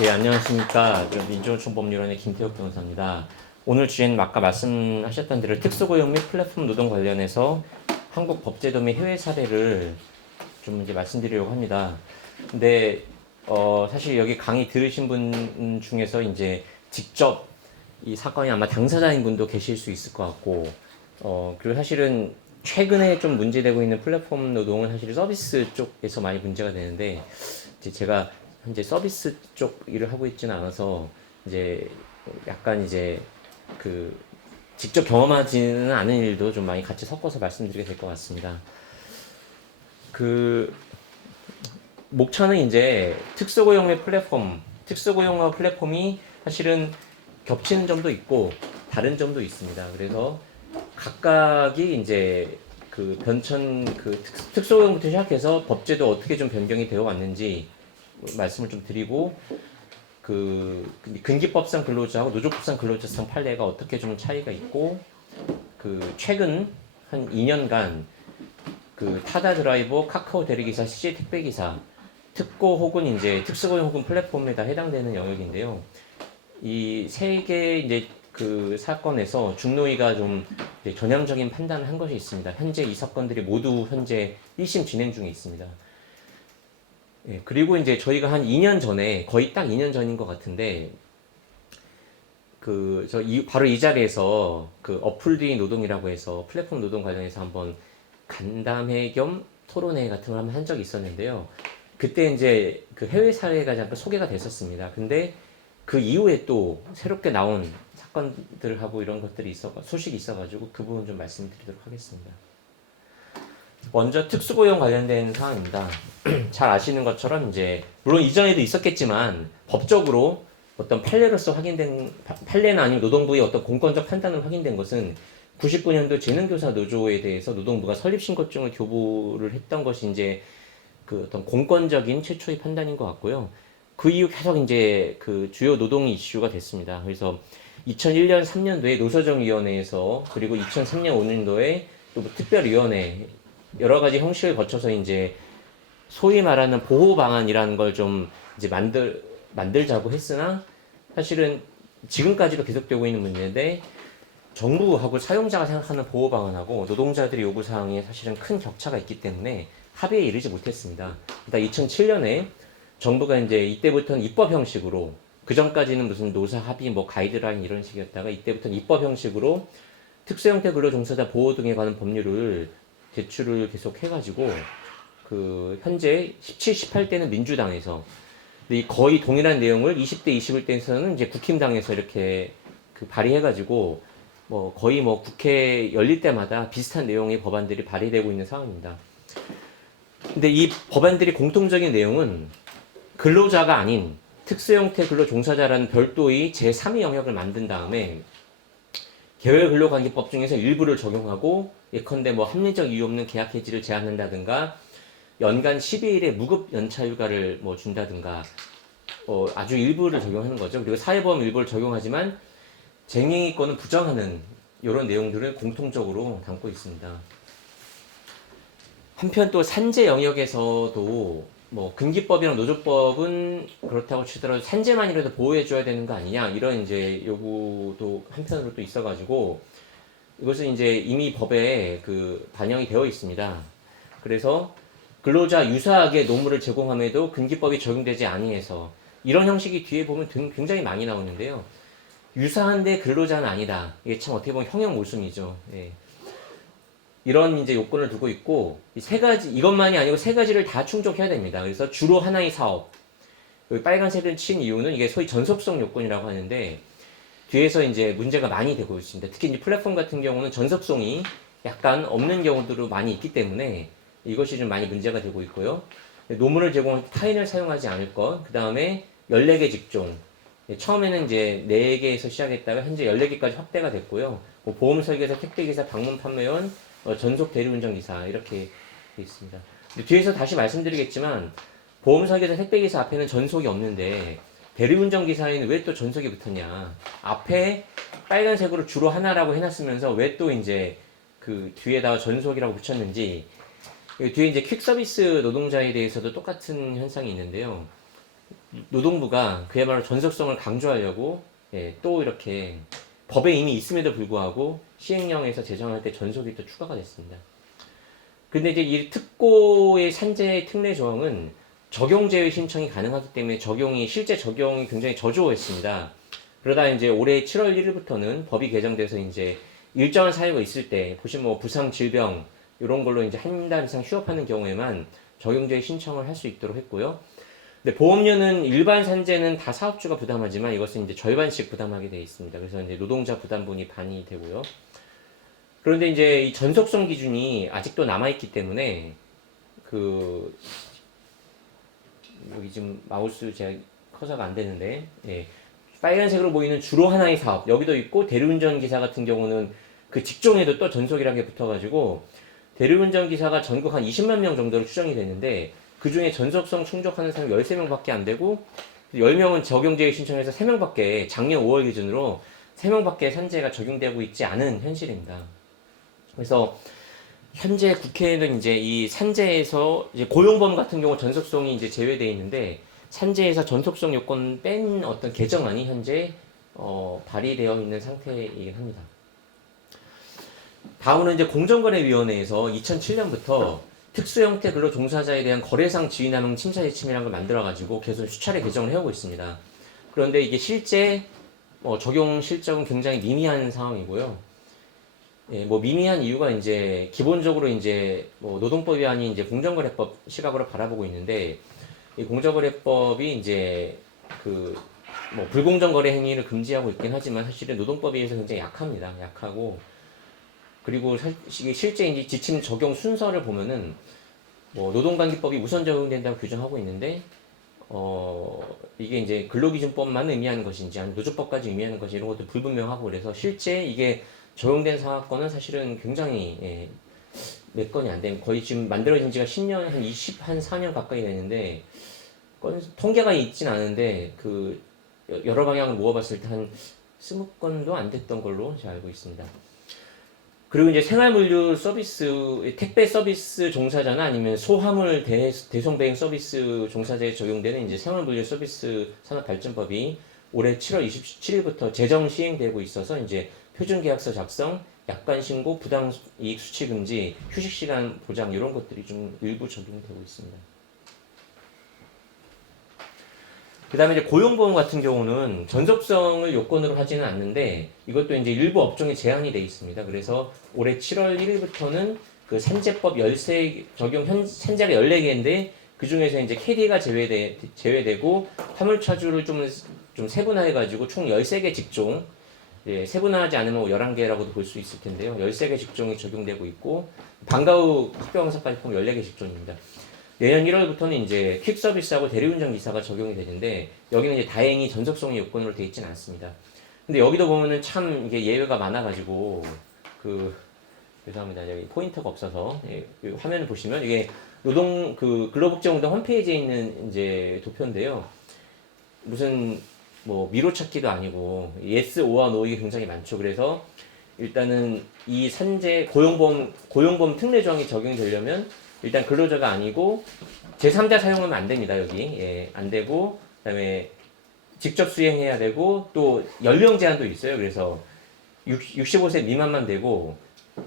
예, 안녕하십니까. 민주노총법률원의 김태욱 변호사입니다. 오늘 주제는 아까 말씀하셨던 대로 특수고용 및 플랫폼 노동 관련해서 한국 법제도 및 해외 사례를 좀 이제 말씀드리려고 합니다. 근데 사실 여기 강의 들으신 분 중에서 이제 직접 이 사건이 아마 당사자인 분도 계실 수 있을 것 같고, 그리고 사실은 최근에 좀 문제되고 있는 플랫폼 노동은 사실 서비스 쪽에서 많이 문제가 되는데, 이제 제가 현재 서비스 쪽 일을 하고 있지는 않아서 이제 약간 이제 그 직접 경험하지는 않은 일도 좀 많이 같이 섞어서 말씀드리게 될 것 같습니다. 그 목차는 이제 특수고용의 플랫폼, 특수고용과 플랫폼이 사실은 겹치는 점도 있고 다른 점도 있습니다. 그래서 각각이 이제 그 변천 그 특수고용부터 시작해서 법제도 어떻게 좀 변경이 되어 왔는지 말씀을 좀 드리고, 그 근기법상 근로자하고 노조법상 근로자상 판례가 어떻게 좀 차이가 있고, 그 최근 한 2년간 그 타다 드라이버, 카카오 대리기사, CJ 택배기사, 특고 혹은 이제 특수고용 혹은 플랫폼에 다 해당되는 영역인데요. 이 세 개 이제 그 사건에서 중노위가 좀 전향적인 판단을 한 것이 있습니다. 현재 이 사건들이 모두 현재 1심 진행 중에 있습니다. 예, 그리고 이제 저희가 한 2년 전에, 거의 딱 2년 전인 것 같은데, 바로 이 자리에서 그 어플드의 노동이라고 해서 플랫폼 노동 관련해서 한번 간담회 겸 토론회 같은 걸 한번 한 적이 있었는데요. 그때 이제 그 해외 사례가 잠깐 소개가 됐었습니다. 근데 그 이후에 또 새롭게 나온 사건들하고 이런 것들이 소식이 있어가지고 그 부분 좀 말씀드리도록 하겠습니다. 먼저 특수고용 관련된 사항입니다. 잘 아시는 것처럼 이제 물론 이전에도 있었겠지만 법적으로 어떤 판례나 아니면 노동부의 어떤 공권적 판단으로 확인된 것은 99년도 재능교사 노조에 대해서 노동부가 설립신고증을 교부를 했던 것이 이제 그 어떤 공권적인 최초의 판단인 것 같고요. 그 이후 계속 이제 그 주요 노동 이슈가 됐습니다. 그래서 2001년 3년도에 노사정위원회에서, 그리고 2003년 5년도에 또 특별위원회, 여러 가지 형식을 거쳐서 이제 소위 말하는 보호 방안이라는 걸 좀 이제 만들자고 했으나, 사실은 지금까지도 계속되고 있는 문제인데, 정부하고 사용자가 생각하는 보호 방안하고 노동자들의 요구 사항에 사실은 큰 격차가 있기 때문에 합의에 이르지 못했습니다. 일단 2007년에 정부가 이제 이때부터는 입법 형식으로, 그 전까지는 무슨 노사 합의 뭐 가이드라인 이런 식이었다가 이때부터는 입법 형식으로 특수형태 근로종사자 보호 등에 관한 법률을 제출을 계속 해가지고, 그 현재 17, 18대는 민주당에서, 이 거의 동일한 내용을 20대, 21대에서는 이제 국힘당에서 이렇게 그 발의해가지고 뭐 거의 뭐 국회 열릴 때마다 비슷한 내용의 법안들이 발의되고 있는 상황입니다. 근데 이 법안들이 공통적인 내용은 근로자가 아닌 특수형태 근로종사자라는 별도의 제3의 영역을 만든 다음에 개별근로관계법 중에서 일부를 적용하고, 예컨대 뭐 합리적 이유 없는 계약 해지를 제한한다든가 연간 12일의 무급 연차휴가를 뭐 준다든가 아주 일부를 적용하는 거죠. 그리고 사회보험 일부를 적용하지만 쟁행위권은 부정하는 이런 내용들을 공통적으로 담고 있습니다. 한편 또 산재 영역에서도 뭐 근기법이랑 노조법은 그렇다고 치더라도 산재만이라도 보호해줘야 되는 거 아니냐, 이런 이제 요구도 한편으로 또 있어가지고 이것은 이제 이미 법에 그 반영이 되어 있습니다. 그래서 근로자 유사하게 노무를 제공함에도 근기법이 적용되지 아니해서, 이런 형식이 뒤에 보면 굉장히 많이 나오는데요. 유사한데 근로자는 아니다. 이게 참 어떻게 보면 형용 모순이죠. 예. 이런 이제 요건을 두고 있고, 이 세 가지, 이것만이 아니고 세 가지를 다 충족해야 됩니다. 그래서 주로 하나의 사업, 여기 빨간색을 친 이유는 이게 소위 전속성 요건이라고 하는데, 뒤에서 이제 문제가 많이 되고 있습니다. 특히 이제 플랫폼 같은 경우는 전속성이 약간 없는 경우들도 많이 있기 때문에 이것이 좀 많이 문제가 되고 있고요. 노무를 제공할 때 타인을 사용하지 않을 것, 그 다음에 14개 직종, 처음에는 이제 4개에서 시작했다가 현재 14개까지 확대가 됐고요. 뭐 보험 설계사, 택배기사, 방문 판매원, 전속 대리운전기사 이렇게 돼 있습니다. 뒤에서 다시 말씀드리겠지만, 보험 설계사, 택배기사 앞에는 전속이 없는데 대리운전기사에는 왜 또 전속이 붙었냐? 앞에 빨간색으로 주로 하나라고 해놨으면서 왜 또 이제 그 뒤에다가 전속이라고 붙였는지, 뒤에 이제 퀵서비스 노동자에 대해서도 똑같은 현상이 있는데요. 노동부가 그야말로 전속성을 강조하려고 예, 또 이렇게 법에 이미 있음에도 불구하고 시행령에서 제정할 때 전속이 또 추가가 됐습니다. 근데 이제 이 특고의 산재 특례 조항은 적용 제외 신청이 가능하기 때문에 실제 적용이 굉장히 저조했습니다. 그러다 이제 올해 7월 1일부터는 법이 개정돼서 이제 일정한 사유가 있을 때 보시면 뭐 부상, 질병 이런 걸로 이제 한 달 이상 휴업하는 경우에만 적용 제외 신청을 할 수 있도록 했고요. 근데 보험료는 일반 산재는 다 사업주가 부담하지만 이것은 이제 절반씩 부담하게 되어 있습니다. 그래서 이제 노동자 부담분이 반이 되고요. 그런데 이제 이 전속성 기준이 아직도 남아있기 때문에 여기 지금 마우스 제가 커서가 안 되는데 예. 빨간색으로 보이는 주로 하나의 사업 여기도 있고 대리운전 기사 같은 경우는 그 직종에도 또 전속이라는 게 붙어가지고 대리운전 기사가 전국 한 20만 명 정도로 추정이 되는데 그 중에 전속성 충족하는 사람이 13명밖에 안 되고 10명은 적용제외 신청해서 3명밖에 작년 5월 기준으로 3명밖에 산재가 적용되고 있지 않은 현실입니다. 그래서 현재 국회에는 이제 이 산재에서 이제 고용범 같은 경우 전속성이 이제 제외되어 있는데 산재에서 전속성 요건 뺀 어떤 개정안이 현재 발의되어 있는 상태이긴 합니다. 다음은 이제 공정거래위원회에서 2007년부터 특수 형태 근로 종사자에 대한 거래상 지위남용 침사 지침이라는 걸 만들어가지고 계속 수차례 개정을 해오고 있습니다. 그런데 이게 실제 적용 실적은 굉장히 미미한 상황이고요. 예, 뭐 미미한 이유가 이제 기본적으로 이제 뭐 노동법 위반이 이제 공정거래법 시각으로 바라보고 있는데 이 공정거래법이 이제 뭐 불공정 거래 행위를 금지하고 있긴 하지만 사실은 노동법에 의해서 굉장히 약합니다. 약하고 그리고 실제 이제 지침 적용 순서를 보면은 뭐 노동관계법이 우선 적용된다고 규정하고 있는데 이게 이제 근로기준법만 의미하는 것인지 아니면 노조법까지 의미하는 것인지 이런 것도 불분명하고 그래서 실제 이게 적용된 사건은 사실은 굉장히 몇 건이 안 되는 거의 지금 만들어진 지가 10년 한 4년 가까이 되는데 통계가 있진 않은데 여러 방향을 모아봤을 때 한 20건도 안 됐던 걸로 제가 알고 있습니다. 그리고 이제 생활물류 서비스, 택배 서비스 종사자나 아니면 소화물 대송배행 서비스 종사자에 적용되는 이제 생활물류 서비스 산업발전법이 올해 7월 27일부터 제정 시행되고 있어서 이제 표준계약서 작성, 약관신고, 부당이익 수치 금지, 휴식시간 보장 이런 것들이 좀 일부 적용되고 있습니다. 그 다음에 이제 고용보험 같은 경우는 전속성을 요건으로 하지는 않는데 이것도 이제 일부 업종에 제한이 돼 있습니다. 그래서 올해 7월 1일부터는 그 산재법 적용 산재가 14개인데 그 중에서 이제 캐리가 제외되고 화물차주를 좀 세분화해가지고 총 13개 직종, 예, 세분화하지 않으면 11개라고도 볼 수 있을 텐데요. 13개 직종이 적용되고 있고 방과 후 학교강사까지 포함 14개 직종입니다. 내년 1월부터는 이제 퀵 서비스하고 대리운전 기사가 적용이 되는데 여기는 이제 다행히 전속성의 요건으로 되어 있지는 않습니다. 근데 여기도 보면은 참 이게 예외가 많아가지고 죄송합니다. 여기 포인터가 없어서 화면을 보시면 이게 근로복지공단 홈페이지에 있는 이제 도표인데요. 무슨 뭐 미로 찾기도 아니고 yes, or와 no 이게 굉장히 많죠. 그래서 일단은 이 산재 고용보험 특례 조항이 적용이 되려면 일단 근로자가 아니고 제3자 사용하면 안 됩니다. 여기 안 되고 그다음에 직접 수행해야 되고 또 연령 제한도 있어요. 그래서 65세 미만만 되고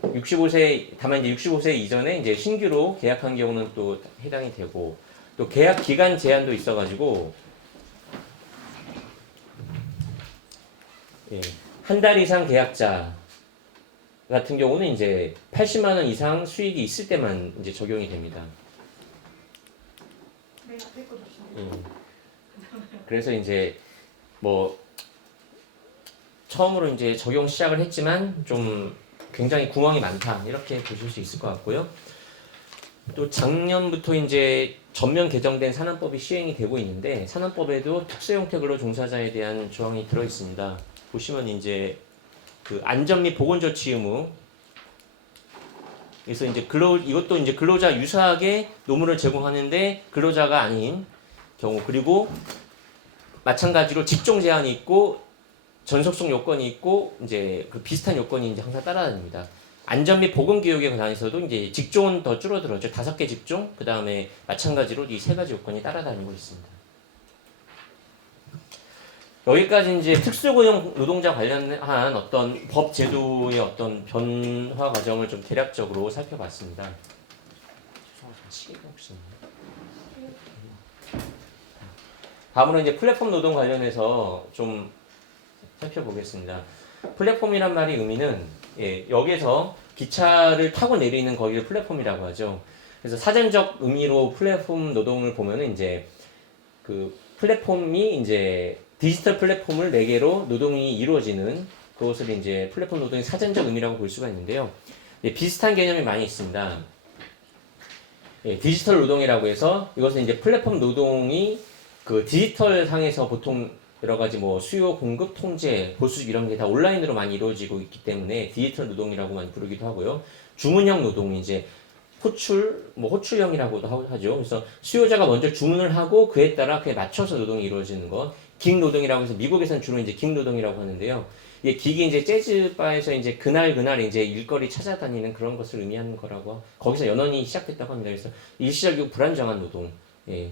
65세 다만 이제 65세 이전에 이제 신규로 계약한 경우는 또 해당이 되고 또 계약 기간 제한도 있어가지고 한 달 이상 계약자 같은 경우는 이제 80만 원 이상 수익이 있을 때만 이제 적용이 됩니다. 그래서 이제 뭐 처음으로 이제 적용 시작을 했지만 좀 굉장히 구멍이 많다 이렇게 보실 수 있을 것 같고요. 또 작년부터 이제 전면 개정된 산안법이 시행이 되고 있는데 산안법에도 특수 형태 근로 종사자에 대한 조항이 들어 있습니다. 보시면 이제 안전 및 보건 조치 의무. 그래서 이제 이것도 이제 근로자 유사하게 노무를 제공하는데 근로자가 아닌 경우 그리고 마찬가지로 직종 제한이 있고 전속성 요건이 있고 이제 비슷한 요건이 이제 항상 따라다닙니다. 안전 및 보건 교육에 관해서도 이제 직종은 더 줄어들었죠. 5개 직종. 그 다음에 마찬가지로 이 3가지 요건이 따라다니고 있습니다. 여기까지 이제 특수고용 노동자 관련한 어떤 법 제도의 어떤 변화 과정을 좀 대략적으로 살펴봤습니다. 죄송합니다. 시계가 혹시 있나요? 다음으로 이제 플랫폼 노동 관련해서 좀 살펴보겠습니다. 플랫폼이란 말의 의미는 여기에서 기차를 타고 내리는 거기를 플랫폼이라고 하죠. 그래서 사전적 의미로 플랫폼 노동을 보면은 이제 그 플랫폼이 이제 디지털 플랫폼을 4개로 노동이 이루어지는 그것을 이제 플랫폼 노동의 사전적 의미라고 볼 수가 있는데요. 비슷한 개념이 많이 있습니다. 디지털 노동이라고 해서 이것은 이제 플랫폼 노동이 그 디지털 상에서 보통 여러 가지 뭐 수요, 공급, 통제, 보수 이런 게 다 온라인으로 많이 이루어지고 있기 때문에 디지털 노동이라고 많이 부르기도 하고요. 주문형 노동이 이제 호출형이라고도 하죠. 그래서 수요자가 먼저 주문을 하고 그에 따라 그에 맞춰서 노동이 이루어지는 것. 긱 노동이라고 해서 미국에서는 주로 이제 긱 노동이라고 하는데요. 이게 긱이 이제 재즈바에서 이제 그날 이제 일거리 찾아다니는 그런 것을 의미하는 거라고 거기서 연원이 시작됐다고 합니다. 그래서 일시적이고 불안정한 노동. 예.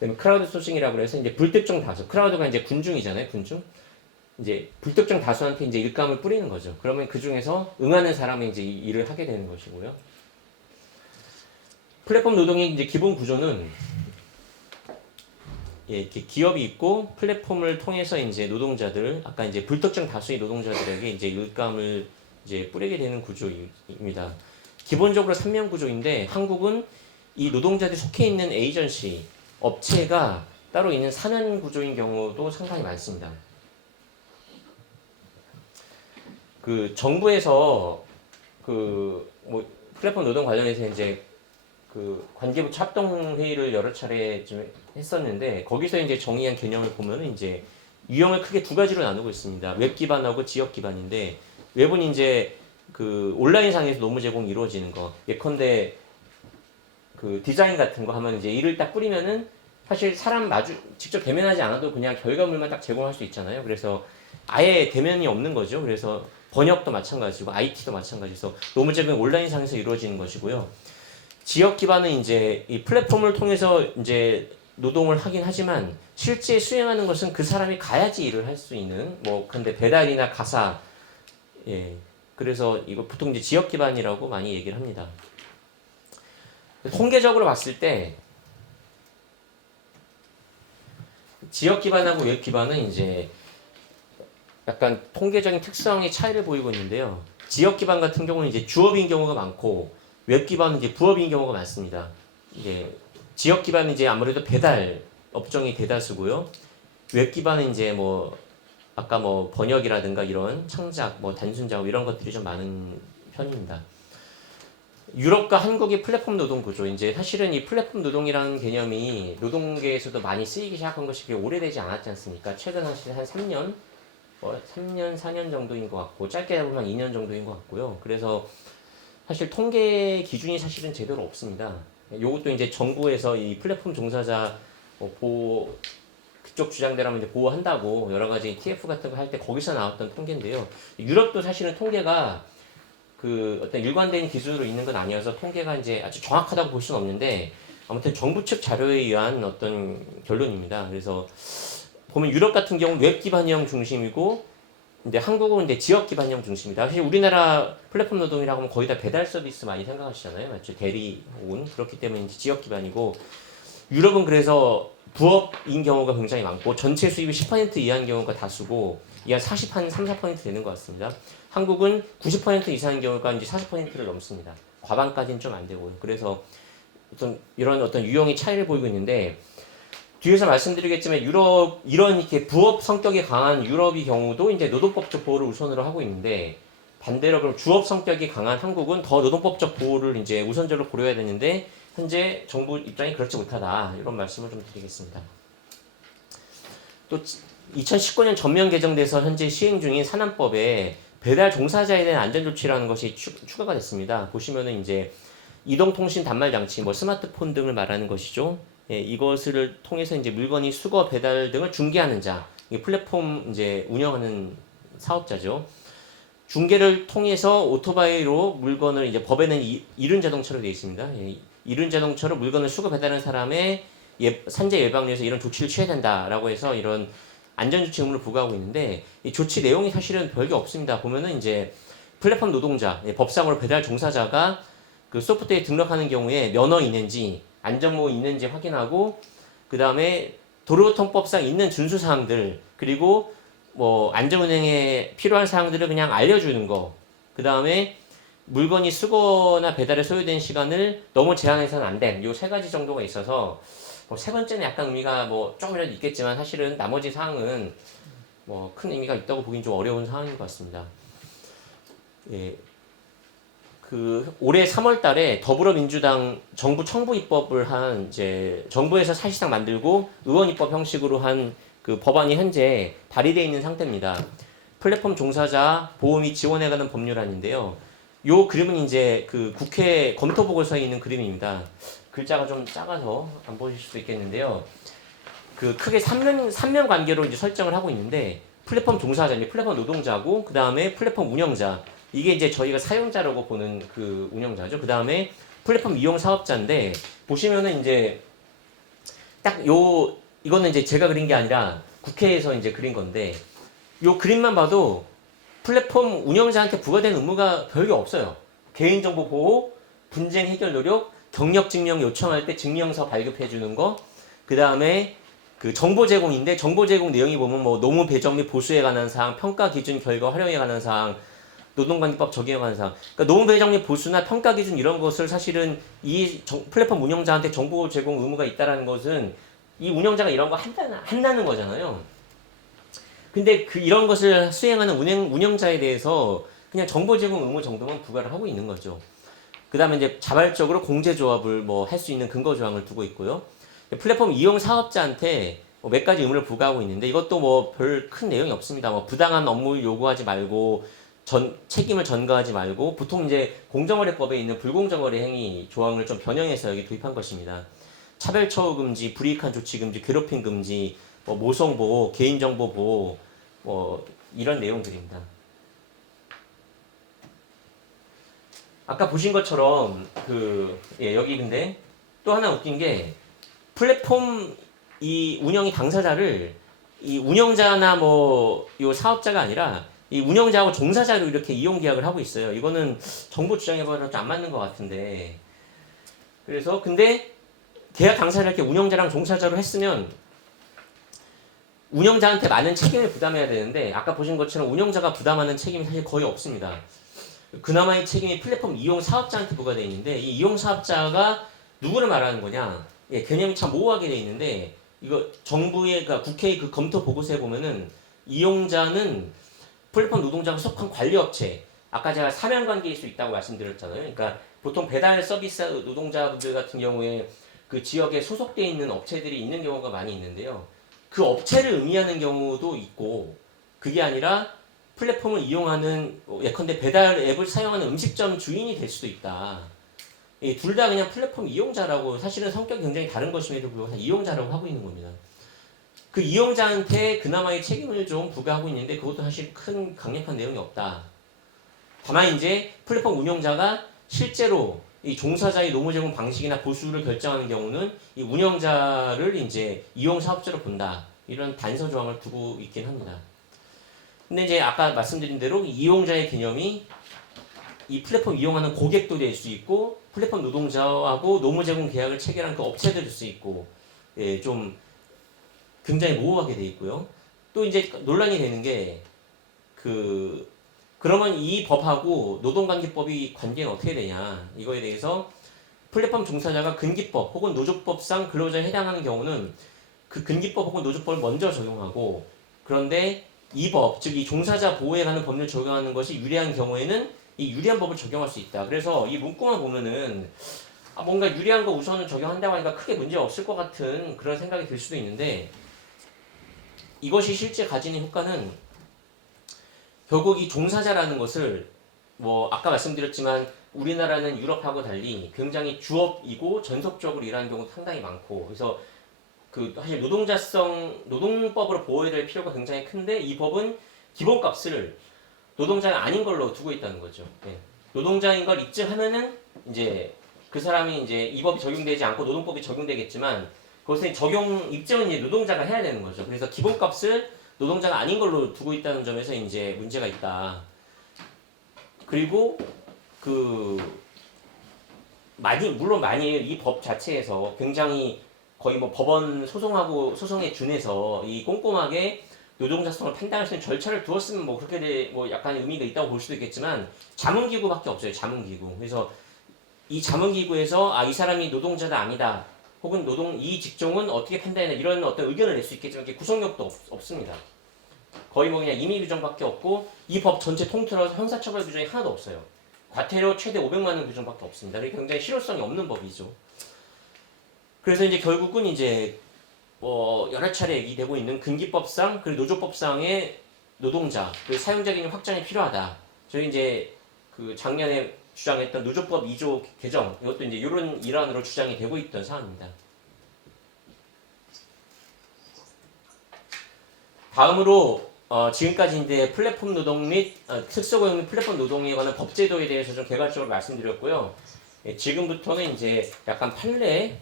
그다음에 크라우드 소싱이라고 해서 이제 불특정 다수. 크라우드가 이제 군중이잖아요. 군중. 이제 불특정 다수한테 이제 일감을 뿌리는 거죠. 그러면 그 중에서 응하는 사람이 이제 일을 하게 되는 것이고요. 플랫폼 노동의 이제 기본 구조는 이렇게 기업이 있고 플랫폼을 통해서 이제 노동자들 아까 이제 불특정 다수의 노동자들에게 이제 일감을 이제 뿌리게 되는 구조입니다. 기본적으로 3면 구조인데 한국은 이 노동자들이 속해 있는 에이전시 업체가 따로 있는 4면 구조인 경우도 상당히 많습니다. 그 정부에서 그 뭐 플랫폼 노동 관련해서 이제 그 관계부 합동 회의를 여러 차례 좀 했었는데 거기서 이제 정의한 개념을 보면은 이제 유형을 크게 2가지로 나누고 있습니다. 웹 기반하고 지역 기반인데 웹은 이제 그 온라인상에서 노무 제공이 이루어지는 거. 예컨대 그 디자인 같은 거 하면 이제 일을 딱 뿌리면은 사실 사람 직접 대면하지 않아도 그냥 결과물만 딱 제공할 수 있잖아요. 그래서 아예 대면이 없는 거죠. 그래서 번역도 마찬가지고 IT도 마찬가지로 노무 제공이 온라인상에서 이루어지는 것이고요. 지역 기반은 이제 이 플랫폼을 통해서 이제 노동을 하긴 하지만 실제 수행하는 것은 그 사람이 가야지 일을 할 수 있는 뭐 근데 배달이나 가사 그래서 이거 보통 이제 지역 기반이라고 많이 얘기를 합니다. 통계적으로 봤을 때 지역 기반하고 웹 기반은 이제 약간 통계적인 특성의 차이를 보이고 있는데요. 지역 기반 같은 경우는 이제 주업인 경우가 많고 웹 기반은 이제 부업인 경우가 많습니다. 이제 지역 기반은 이제 아무래도 배달 업종이 대다수고요. 웹 기반은 이제 뭐 아까 뭐 번역이라든가 이런 창작, 뭐 단순 작업 이런 것들이 좀 많은 편입니다. 유럽과 한국의 플랫폼 노동 구조, 이제 사실은 이 플랫폼 노동이라는 개념이 노동계에서도 많이 쓰이기 시작한 것이 꽤 오래되지 않았지 않습니까? 최근 한 3년, 3년, 4년 정도인 것 같고, 짧게 보면 2년 정도인 것 같고요. 그래서 사실 통계 기준이 사실은 제대로 없습니다. 이것도 이제 정부에서 이 플랫폼 종사자 보호, 그쪽 주장대로 이제 보호한다고 여러 가지 TF 같은 거 할 때 거기서 나왔던 통계인데요. 유럽도 사실은 통계가 그 어떤 일관된 기준으로 있는 건 아니어서 통계가 이제 아주 정확하다고 볼 수는 없는데 아무튼 정부 측 자료에 의한 어떤 결론입니다. 그래서 보면 유럽 같은 경우는 웹 기반형 중심이고 근데 한국은 이제 지역 기반형 중심이다. 사실 우리나라 플랫폼 노동이라고 하면 거의 다 배달 서비스 많이 생각하시잖아요. 맞죠? 대리운 그렇기 때문에 이제 지역 기반이고 유럽은 그래서 부업인 경우가 굉장히 많고 전체 수입이 10% 이하인 경우가 다수고 이게 한 4% 되는 것 같습니다. 한국은 90% 이상인 경우가 이제 40%를 넘습니다. 과반까지는 좀 안 되고요. 그래서 이런 어떤 유형의 차이를 보이고 있는데 뒤에서 말씀드리겠지만 유럽 이런 이렇게 부업 성격이 강한 유럽의 경우도 이제 노동법적 보호를 우선으로 하고 있는데 반대로 그럼 주업 성격이 강한 한국은 더 노동법적 보호를 이제 우선적으로 고려해야 되는데 현재 정부 입장이 그렇지 못하다 이런 말씀을 좀 드리겠습니다. 또 2019년 전면 개정돼서 현재 시행 중인 산안법에 배달 종사자에 대한 안전조치라는 것이 추가가 됐습니다. 보시면은 이제 이동통신 단말 장치, 뭐 스마트폰 등을 말하는 것이죠. 이것을 통해서 이제 물건이 수거 배달 등을 중개하는 자, 이 플랫폼 이제 운영하는 사업자죠. 중개를 통해서 오토바이로 물건을 이제 법에는 이륜 자동차로 되어 있습니다. 이륜 자동차로 물건을 수거 배달하는 사람의 산재 예방을 위해서 이런 조치를 취해야 된다라고 해서 이런 안전조치 의무를 부과하고 있는데 이 조치 내용이 사실은 별게 없습니다. 보면은 이제 플랫폼 노동자, 법상으로 배달 종사자가 그 소프트웨어에 등록하는 경우에 면허 있는지 안전모 있는지 확인하고 그 다음에 도로교통법상 있는 준수 사항들 그리고 뭐 안전운행에 필요한 사항들을 그냥 알려주는 거. 그 다음에 물건이 수거나 배달에 소요된 시간을 너무 제한해서는 안 된 요 세 가지 정도가 있어서 세 번째는 약간 의미가 뭐 조금이라도 있겠지만 사실은 나머지 사항은 뭐 큰 의미가 있다고 보긴 좀 어려운 상황인 것 같습니다. 예. 그 올해 3월 달에 더불어민주당 정부 청부 입법을 한 이제 정부에서 사실상 만들고 의원 입법 형식으로 한 그 법안이 현재 발의되어 있는 상태입니다. 플랫폼 종사자 보호 및 지원해가는 법률안인데요. 요 그림은 이제 그 국회 검토 보고서에 있는 그림입니다. 글자가 좀 작아서 안 보실 수도 있겠는데요. 그 크게 3면 관계로 이제 설정을 하고 있는데 플랫폼 종사자, 플랫폼 노동자고 그 다음에 플랫폼 운영자 이게 이제 저희가 사용자라고 보는 그 운영자죠. 그 다음에 플랫폼 이용 사업자인데 보시면은 이제 딱 이거는 이제 제가 그린 게 아니라 국회에서 이제 그린 건데 요 그림만 봐도 플랫폼 운영자한테 부과된 의무가 별게 없어요. 개인정보 보호, 분쟁 해결 노력, 경력 증명 요청할 때 증명서 발급해 주는 거, 그 다음에 그 정보 제공인데 정보 제공 내용이 보면 뭐 노무 배정 및 보수에 관한 사항, 평가 기준 결과 활용에 관한 사항, 노동관리법 적용에 관한 사항. 그러니까 노무 배정 및 보수나 평가 기준 이런 것을 사실은 이 플랫폼 운영자한테 정보 제공 의무가 있다라는 것은 이 운영자가 이런 거 한다는 거잖아요. 근데 이런 것을 수행하는 운영자에 대해서 그냥 정보 제공 의무 정도만 부과를 하고 있는 거죠. 그 다음에 이제 자발적으로 공제조합을 뭐 할 수 있는 근거 조항을 두고 있고요. 플랫폼 이용 사업자한테 몇 가지 의무를 부과하고 있는데 이것도 뭐 별 큰 내용이 없습니다. 뭐 부당한 업무를 요구하지 말고 책임을 전가하지 말고 보통 이제 공정거래법에 있는 불공정거래 행위 조항을 좀 변형해서 여기 도입한 것입니다. 차별처우 금지, 불이익한 조치 금지, 괴롭힘 금지, 뭐 모성 보호, 개인정보 보호, 뭐 이런 내용들입니다. 아까 보신 것처럼 여기 근데 또 하나 웃긴 게 플랫폼 이 운영이 당사자를 이 운영자나 뭐 요 사업자가 아니라 이 운영자하고 종사자로 이렇게 이용 계약을 하고 있어요. 이거는 정부 주장에 봐도 좀 안 맞는 것 같은데. 그래서 근데 계약 당사자를 이렇게 운영자랑 종사자로 했으면 운영자한테 많은 책임을 부담해야 되는데 아까 보신 것처럼 운영자가 부담하는 책임이 사실 거의 없습니다. 그나마의 책임이 플랫폼 이용 사업자한테 부과되어 있는데 이 이용 사업자가 누구를 말하는 거냐? 개념이 참 모호하게 되어 있는데 이거 정부의 그러니까 국회의 그 검토 보고서에 보면은 이용자는 플랫폼 노동자가 속한 관리업체 아까 제가 사명관계일 수 있다고 말씀드렸잖아요. 그러니까 보통 배달 서비스 노동자분들 같은 경우에 그 지역에 소속되어 있는 업체들이 있는 경우가 많이 있는데요. 그 업체를 의미하는 경우도 있고 그게 아니라 플랫폼을 이용하는 예컨대 배달 앱을 사용하는 음식점 주인이 될 수도 있다. 둘 다 그냥 플랫폼 이용자라고 사실은 성격이 굉장히 다른 것임에도 불구하고 이용자라고 하고 있는 겁니다. 그 이용자한테 그나마의 책임을 좀 부과하고 있는데 그것도 사실 큰 강력한 내용이 없다. 다만 이제 플랫폼 운영자가 실제로 이 종사자의 노무 제공 방식이나 보수를 결정하는 경우는 이 운영자를 이제 이용 사업자로 본다. 이런 단서 조항을 두고 있긴 합니다. 근데 이제 아까 말씀드린 대로 이용자의 개념이 이 플랫폼 이용하는 고객도 될 수 있고 플랫폼 노동자하고 노무 제공 계약을 체결한 그 업체도 될 수 있고 좀 굉장히 모호하게 돼 있고요. 또 이제 논란이 되는 게 그러면 이 법하고 노동관계법이 관계는 어떻게 되냐 이거에 대해서 플랫폼 종사자가 근기법 혹은 노조법상 근로자에 해당하는 경우는 그 근기법 혹은 노조법을 먼저 적용하고 그런데 이 법, 즉 이 종사자 보호에 관한 법률을 적용하는 것이 유리한 경우에는 이 유리한 법을 적용할 수 있다. 그래서 이 문구만 보면은 뭔가 유리한 거 우선 적용한다고 하니까 크게 문제 없을 것 같은 그런 생각이 들 수도 있는데 이것이 실제 가지는 효과는 결국 이 종사자라는 것을 뭐 아까 말씀드렸지만 우리나라는 유럽하고 달리 굉장히 주업이고 전속적으로 일하는 경우도 상당히 많고 그래서 사실 노동법으로 보호해야 될 필요가 굉장히 큰데 이 법은 기본값을 노동자가 아닌 걸로 두고 있다는 거죠. 노동자인 걸 입증하면은 이제 그 사람이 이제 이 법이 적용되지 않고 노동법이 적용되겠지만 그것의 입증은 이제 노동자가 해야 되는 거죠. 그래서 기본값을 노동자가 아닌 걸로 두고 있다는 점에서 이제 문제가 있다. 그리고 그 물론 만일 이 법 자체에서 굉장히 거의 뭐 법원 소송에 준해서 이 꼼꼼하게 노동자성을 판단할 수 있는 절차를 두었으면 뭐 그렇게 뭐 약간 의미가 있다고 볼 수도 있겠지만 자문기구밖에 없어요. 자문기구. 그래서 이 자문기구에서 이 사람이 노동자다 아니다. 혹은 이 직종은 어떻게 판단해야 이런 어떤 의견을 낼 수 있겠지만 구속력도 없습니다. 거의 뭐 그냥 임의 규정밖에 없고 이 법 전체 통틀어서 형사처벌 규정이 하나도 없어요. 과태료 최대 500만 원 규정밖에 없습니다. 그러니까 굉장히 실효성이 없는 법이죠. 그래서 이제 결국은 이제 여러 차례 얘기되고 있는 근기법상 그리고 노조법상의 노동자 그리고 사용자 개념 확장이 필요하다. 저희 이제 그 작년에 주장했던 노조법 2조 개정 이것도 이제 이런 일환으로 주장이 되고 있던 사안입니다. 다음으로 지금까지 이제 플랫폼 노동 및 특수고용 및 플랫폼 노동에 관한 법제도에 대해서 좀 개괄적으로 말씀드렸고요. 지금부터는 이제 약간 판례의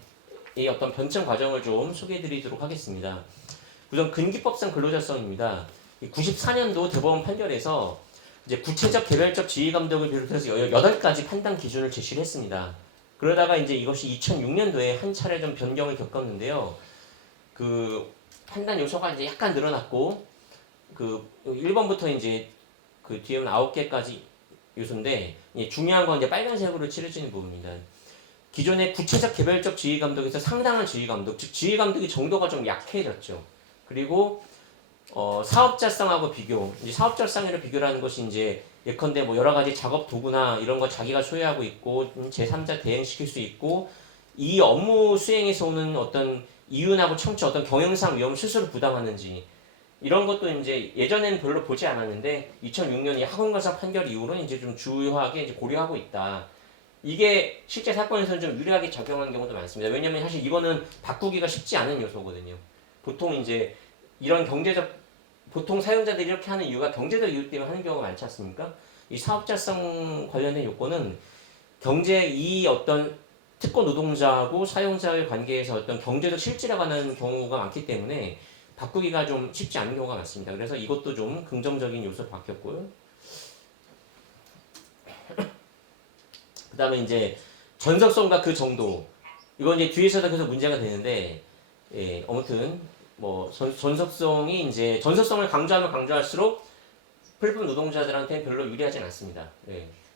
어떤 변증 과정을 좀 소개해드리도록 하겠습니다. 우선 근기법상 근로자성입니다. 94년도 대법원 판결에서 이제 구체적 개별적 지휘 감독을 비롯해서 8가지 판단 기준을 제시를 했습니다. 그러다가 이제 이것이 2006년도에 한 차례 좀 변경을 겪었는데요. 그 판단 요소가 이제 약간 늘어났고 그 1번부터 이제 그 뒤에는 9개까지 요소인데 중요한 건 이제 빨간색으로 칠해지는 부분입니다. 기존의 구체적 개별적 지휘 감독에서 상당한 지휘 감독, 즉 지휘 감독의 정도가 좀 약해졌죠. 그리고 사업자성하고 비교, 이제 사업자성으로 비교라는 것이 이제 예컨대 뭐 여러 가지 작업 도구나 이런 거 자기가 소유하고 있고 제3자 대행시킬 수 있고 이 업무 수행에서 오는 어떤 이윤하고 청취 어떤 경영상 위험을 스스로 부담하는지 이런 것도 이제 예전에는 별로 보지 않았는데 2006년 이 학원가사 판결 이후로는 이제 좀 주요하게 이제 고려하고 있다. 이게 실제 사건에서는 좀 유리하게 작용하는 경우도 많습니다. 왜냐하면 사실 이거는 바꾸기가 쉽지 않은 요소거든요. 보통 이제 이런 보통 사용자들이 이렇게 하는 이유가 경제적 이유 때문에 하는 경우가 많지 않습니까? 이 사업자성 관련된 요건은 이 어떤 특권 노동자하고 사용자의 관계에서 어떤 경제적 실질에 관한 경우가 많기 때문에 바꾸기가 좀 쉽지 않은 경우가 많습니다. 그래서 이것도 좀 긍정적인 요소로 바뀌었고요. 그 다음에 이제 전속성과 그 정도 이건 이제 뒤에서도 계속 문제가 되는데 아무튼 뭐 전속성이 이제 전속성을 강조하면 강조할수록 플랫폼 노동자들한테는 별로 유리하진 않습니다.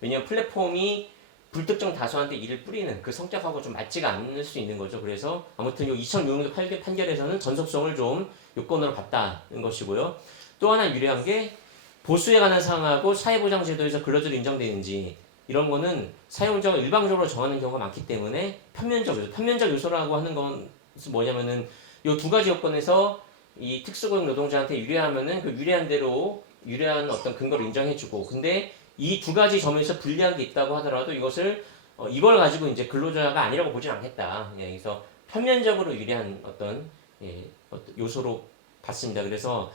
왜냐하면 플랫폼이 불특정 다수한테 일을 뿌리는 그 성격하고 좀 맞지가 않을 수 있는 거죠. 그래서 아무튼 이 2006년도 판결에서는 전속성을 좀 요건으로 봤다는 것이고요. 또 하나 유리한 게 보수에 관한 사항하고 사회보장제도에서 근로자로 인정되는지 이런 거는 사용자가 일방적으로 정하는 경우가 많기 때문에 편면적 요소라고 하는 건 뭐냐면은 이 두 가지 요건에서 이 특수고용 노동자한테 유리하면은 그 유리한 대로 유리한 어떤 근거를 인정해주고 근데 이 두 가지 점에서 불리한 게 있다고 하더라도 이것을 이걸 가지고 이제 근로자가 아니라고 보진 않겠다. 그래서 편면적으로 유리한 어떤 요소로 봤습니다. 그래서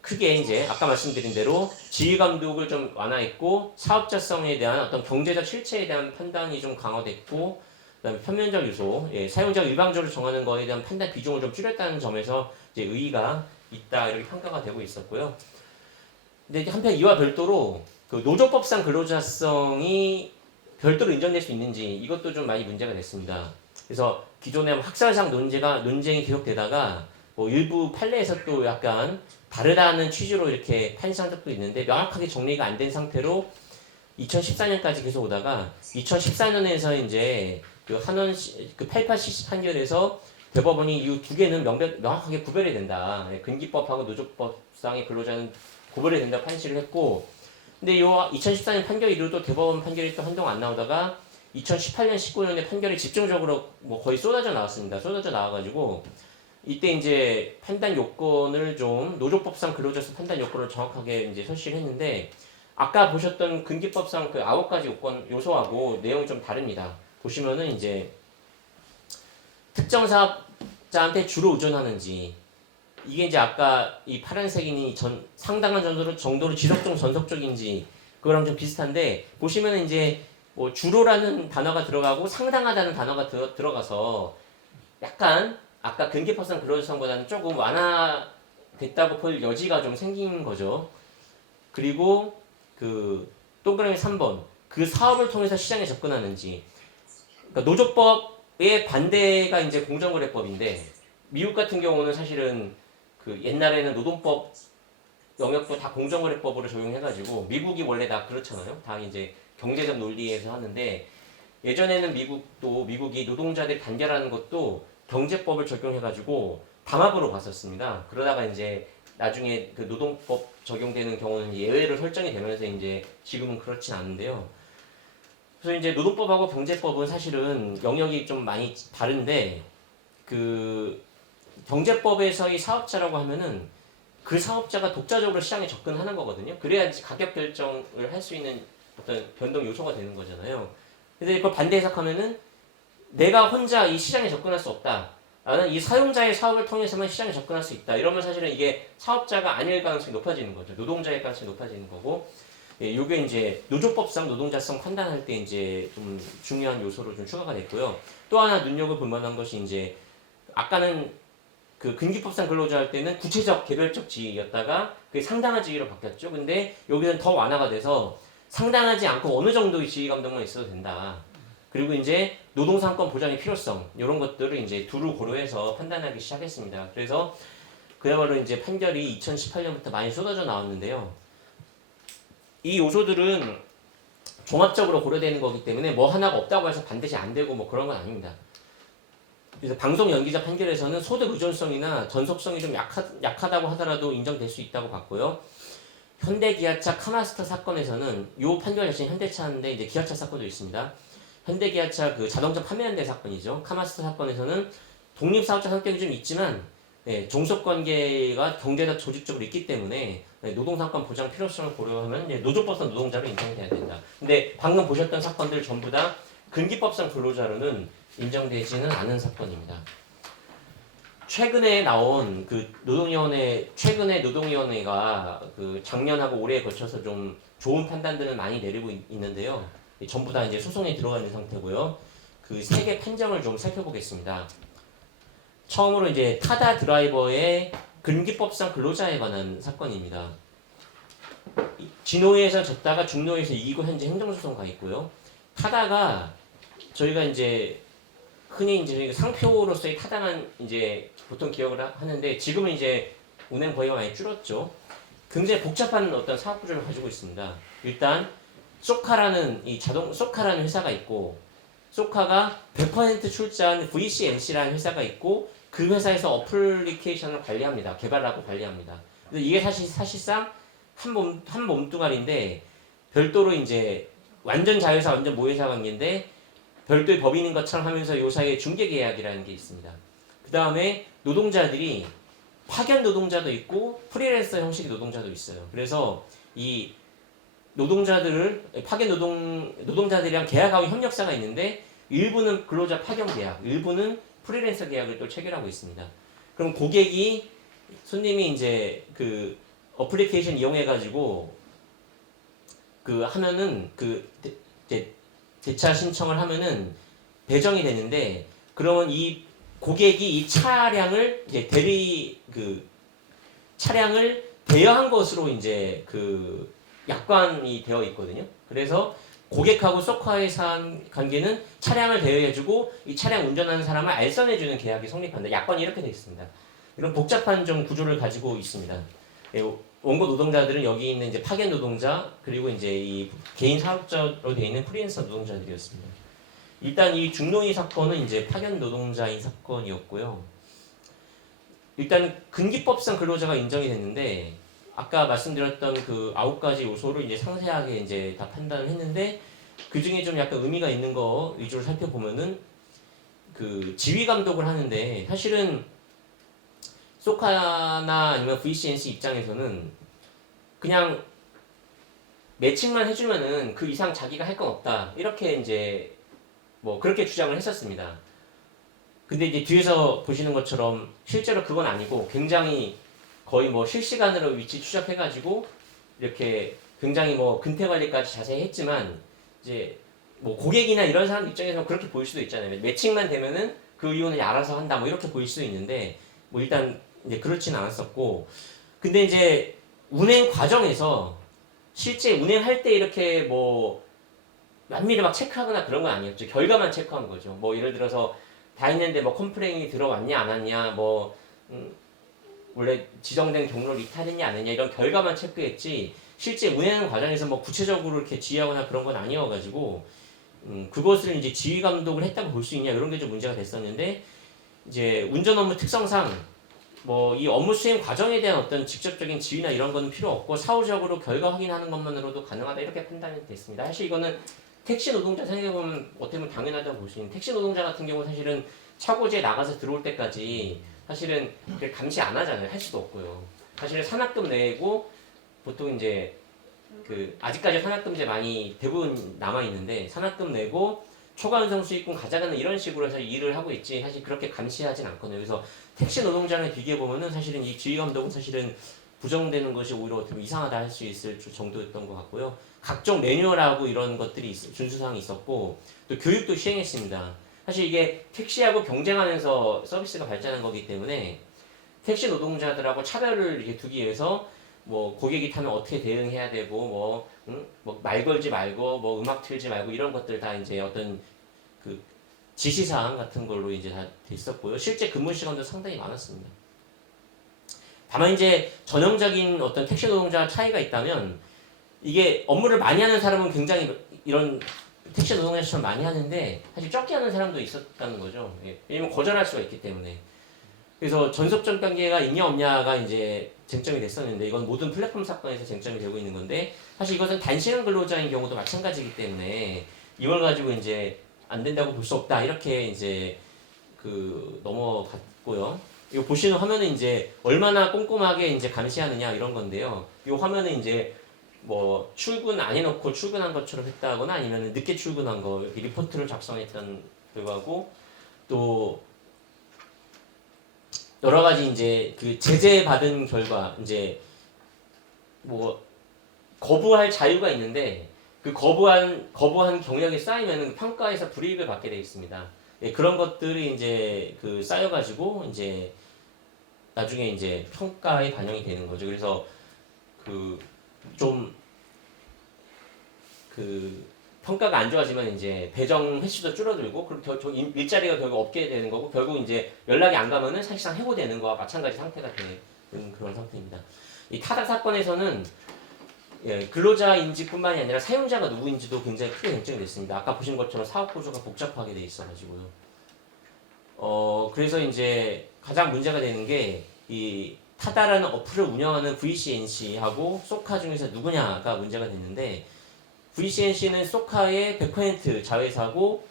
크게 이제 아까 말씀드린 대로 지휘 감독을 좀 완화했고 사업자성에 대한 어떤 경제적 실체에 대한 판단이 좀 강화됐고 그다음에 편면적 요소, 사용자가 일방적으로 정하는 거에 대한 판단 비중을 좀 줄였다는 점에서 이제 의의가 있다 이렇게 평가가 되고 있었고요. 근데 한편 이와 별도로 그 노조법상 근로자성이 별도로 인정될 수 있는지 이것도 좀 많이 문제가 됐습니다. 그래서 기존에 학설상 논쟁이 계속되다가 뭐 일부 판례에서 또 약간 다르다는 취지로 이렇게 판시한 적도 있는데 명확하게 정리가 안 된 상태로 2014년까지 계속 오다가 2014년에서 이제 그 한원 그 88cc 판결에서 대법원이 이 두 개는 명확하게 구별이 된다. 근기법하고 노조법상의 근로자는 구별이 된다 판시를 했고 근데 요 2014년 판결 이후로 대법원 판결이 또 한동안 안 나오다가 2018년 19년에 판결이 집중적으로 뭐 거의 쏟아져 나왔습니다. 쏟아져 나와가지고 이때 이제 판단 요건을 좀 노조법상 근로자성 판단 요건을 정확하게 이제 설치했는데 아까 보셨던 근기법상 그 9가지 요소하고 내용이 좀 다릅니다. 보시면은 이제 특정 사업자한테 주로 의존하는지 이게 이제 아까 이 파란색이니 상당한 정도로 지속적 전속적인지 그거랑 좀 비슷한데 보시면은 이제 뭐 주로라는 단어가 들어가고 상당하다는 단어가 들어가서 약간 아까 근기법상 근로자성보다는 조금 됐다고 볼 여지가 좀 생긴 거죠. 그리고 그 동그라미 3번 그 사업을 통해서 시장에 접근하는지. 그러니까 노조법의 반대가 이제 공정거래법인데 미국 같은 경우는 사실은 그 옛날에는 노동법 영역도 다 공정거래법으로 적용해가지고 미국이 원래 다 그렇잖아요. 다 이제 경제적 논리에서 하는데 예전에는 미국이 노동자들이 단결하는 것도 경제법을 적용해가지고 담합으로 봤었습니다. 그러다가 이제 나중에 그 노동법 적용되는 경우는 예외로 설정이 되면서 이제 지금은 그렇진 않은데요. 그래서 이제 노동법하고 경제법은 사실은 영역이 좀 많이 다른데 그 경제법에서의 사업자라고 하면은 그 사업자가 독자적으로 시장에 접근하는 거거든요. 그래야지 가격 결정을 할 수 있는 어떤 변동 요소가 되는 거잖아요. 근데 이걸 반대 해석하면은 내가 혼자 이 시장에 접근할 수 없다. 나는 이 사용자의 사업을 통해서만 시장에 접근할 수 있다. 이러면 사실은 이게 사업자가 아닐 가능성이 높아지는 거죠. 노동자의 가능성이 높아지는 거고. 예, 요게 이제 노조법상 노동자성 판단할 때 이제 좀 중요한 요소로 좀 추가가 됐고요. 또 하나 눈여겨볼 만한 것이 이제 아까는 그 근기법상 근로자 할 때는 구체적 개별적 지위였다가 그게 상당한 지위로 바뀌었죠. 근데 여기는 더 완화가 돼서 상당하지 않고 어느 정도의 지위 감독만 있어도 된다. 그리고 이제 노동상권 보장의 필요성 이런 것들을 이제 두루 고려해서 판단하기 시작했습니다. 그래서 그야말로 이제 판결이 2018년부터 많이 쏟아져 나왔는데요. 이 요소들은 종합적으로 고려되는 거기 때문에 뭐 하나가 없다고 해서 반드시 안 되고 뭐 그런 건 아닙니다. 그래서 방송 연기자 판결에서는 소득 의존성이나 전속성이 좀 약하다고 하더라도 인정될 수 있다고 봤고요. 현대기아차 카마스터 사건에서는 이 판결 자체는 현대차인데 이제 기아차 사건도 있습니다. 현대기아차 그 자동차 판매연대 사건이죠. 카마스터 사건에서는 독립사업자 성격이 좀 있지만 종속관계가 경제적 조직적으로 있기 때문에 노동사건 보장 필요성을 고려하면 노조법상 노동자로 인정돼야 된다. 근데 방금 보셨던 사건들 전부 다 근기법상 근로자로는 인정되지는 않은 사건입니다. 최근에 나온 그 최근에 노동위원회가 그 작년하고 올해에 걸쳐서 좀 좋은 판단들을 많이 내리고 있는데요. 전부 다 이제 소송에 들어가 있는 상태고요. 그 세 개 판정을 좀 살펴보겠습니다. 처음으로 이제 타다 드라이버의 근기법상 근로자에 관한 사건입니다. 진호위에서 졌다가 중노위에서 이기고 현재 행정소송 가 있고요. 타다가 저희가 이제 흔히 이제 상표로서의 타당한 이제 보통 기억을 하는데 지금은 이제 운행 거리가 많이 줄었죠. 굉장히 복잡한 어떤 사업 구조를 가지고 있습니다. 일단 소카라는 소카라는 회사가 있고 소카가 100% 출자한 VCNC라는 회사가 있고 그 회사에서 어플리케이션을 관리합니다. 개발하고 관리합니다. 근데 이게 사실상 한 몸뚱아리인데 별도로 이제 완전 자회사 완전 모회사 관계인데 별도의 법인인 것처럼 하면서 요 사이에 중개계약이라는 게 있습니다. 그 다음에 노동자들이 파견 노동자도 있고 프리랜서 형식의 노동자도 있어요. 그래서 이 파견 노동자들이랑 계약하고 협력사가 있는데 일부는 근로자 파견 계약, 일부는 프리랜서 계약을 또 체결하고 있습니다. 그럼 손님이 이제 그 어플리케이션 이용해가지고 그 하면은 이제 대차 신청을 하면은 배정이 되는데 그러면 이 고객이 이 차량을 이제 차량을 대여한 것으로 이제 그 약관이 되어 있거든요. 그래서 고객하고 소카의 관계는 차량을 대여해주고 이 차량 운전하는 사람을 알선해주는 계약이 성립한다. 약관이 이렇게 되어 있습니다. 이런 복잡한 좀 구조를 가지고 있습니다. 원고 노동자들은 여기 있는 이제 파견 노동자 그리고 이제 이 개인 사업자로 되어 있는 프리랜서 노동자들이었습니다. 일단 이 중노위 사건은 이제 파견 노동자인 사건이었고요. 일단 근기법상 근로자가 인정이 됐는데 아까 말씀드렸던 그 9가지 요소를 이제 상세하게 이제 다 판단을 했는데 그 중에 좀 약간 의미가 있는 거 위주로 살펴보면은 그 지휘 감독을 하는데 사실은 소카나 아니면 VCNC 입장에서는 그냥 매칭만 해주면은 그 이상 자기가 할 건 없다 이렇게 이제 뭐 그렇게 주장을 했었습니다. 근데 이제 뒤에서 보시는 것처럼 실제로 그건 아니고 굉장히 거의 뭐 실시간으로 위치 추적해가지고 이렇게 굉장히 뭐 근태 관리까지 자세히 했지만 이제 뭐 고객이나 이런 사람 입장에서 그렇게 보일 수도 있잖아요. 매칭만 되면은 그 이유는 알아서 한다 뭐 이렇게 보일 수도 있는데 뭐 일단 이제 그렇진 않았었고, 근데 이제 운행 과정에서 실제 운행할 때 이렇게 뭐 면밀히 막 체크하거나 그런 건 아니었죠. 결과만 체크한 거죠. 뭐 예를 들어서 다 했는데 뭐 컴플레인이 들어왔냐 안 왔냐, 뭐 원래 지정된 경로를 이탈했냐 안 했냐 이런 결과만 체크했지, 실제 운행 과정에서 뭐 구체적으로 이렇게 지휘하거나 그런 건 아니어가지고 그것을 이제 지휘 감독을 했다고 볼 수 있냐 이런 게 좀 문제가 됐었는데, 이제 운전 업무 특성상 뭐 이 업무 수행 과정에 대한 어떤 직접적인 지휘나 이런 거는 필요 없고 사후적으로 결과 확인하는 것만으로도 가능하다 이렇게 판단이 됐습니다. 사실 이거는 택시 노동자 생각해보면 어떻게 보면 당연하다고 볼 수 있는, 택시 노동자 같은 경우는 사실은 차고지에 나가서 들어올 때까지 사실은 감시 안 하잖아요. 할 수도 없고요. 사실은 산학금 내고 보통 이제 그 아직까지 산학금제 많이 대부분 남아 있는데 산학금 내고 초과 운송 수익금 가져가는 이런 식으로 해서 일을 하고 있지, 사실 그렇게 감시하진 않거든요. 그래서 택시 노동자랑 비교해 보면은 사실은 이 지휘 감독은 사실은 부정되는 것이 오히려 어떻게 이상하다 할 수 있을 정도였던 것 같고요. 각종 매뉴얼하고 이런 것들이 준수사항이 있었고 또 교육도 시행했습니다. 사실 이게 택시하고 경쟁하면서 서비스가 발전한 거기 때문에 택시 노동자들하고 차별을 이렇게 두기 위해서 뭐 고객이 타면 어떻게 대응해야 되고 뭐 말 걸지 말고 뭐 음악 틀지 말고 이런 것들 다 이제 어떤 그 지시사항 같은 걸로 이제 다 됐었고요. 실제 근무 시간도 상당히 많았습니다. 다만 이제 전형적인 어떤 택시 노동자 차이가 있다면, 이게 업무를 많이 하는 사람은 굉장히 이런 택시 노동자처럼 많이 하는데 사실 적게 하는 사람도 있었다는 거죠. 왜냐면 거절할 수가 있기 때문에. 그래서 전속적 관계가 있냐 없냐가 이제 쟁점이 됐었는데, 이건 모든 플랫폼 사건에서 쟁점이 되고 있는 건데, 사실 이것은 단시간 근로자인 경우도 마찬가지이기 때문에 이걸 가지고 이제 안 된다고 볼 수 없다 이렇게 이제 그 넘어갔고요. 이거 보시는 화면은 이제 얼마나 꼼꼼하게 이제 감시하느냐 이런 건데요. 이 화면은 이제 뭐 출근 안 해놓고 출근한 것처럼 했다거나 아니면 늦게 출근한 거 이렇게 리포트를 작성했던 결과고, 또 여러 가지 이제 그 제재 받은 결과 이제 뭐 거부할 자유가 있는데 그 거부한 경력이 쌓이면은 평가에서 불이익을 받게 되어 있습니다. 예, 그런 것들이 이제 그 쌓여가지고 이제 나중에 이제 평가에 반영이 되는 거죠. 그래서 그 좀 그 평가가 안 좋아지면 이제 배정 횟수도 줄어들고 그럼 일자리가 결국 없게 되는 거고, 결국 이제 연락이 안 가면은 사실상 해고되는 거와 마찬가지 상태가 되는 그런 상태입니다. 이 타다 사건에서는 근로자인지뿐만이 아니라 사용자가 누구인지도 굉장히 크게 쟁점이 됐습니다. 아까 보신 것처럼 사업 구조가 복잡하게 돼 있어가지고요. 그래서 이제 가장 문제가 되는 게 이 타다라는 어플을 운영하는 VCNC하고 소카 중에서 누구냐가 문제가 됐는데, VCNC는 소카의 100% 자회사고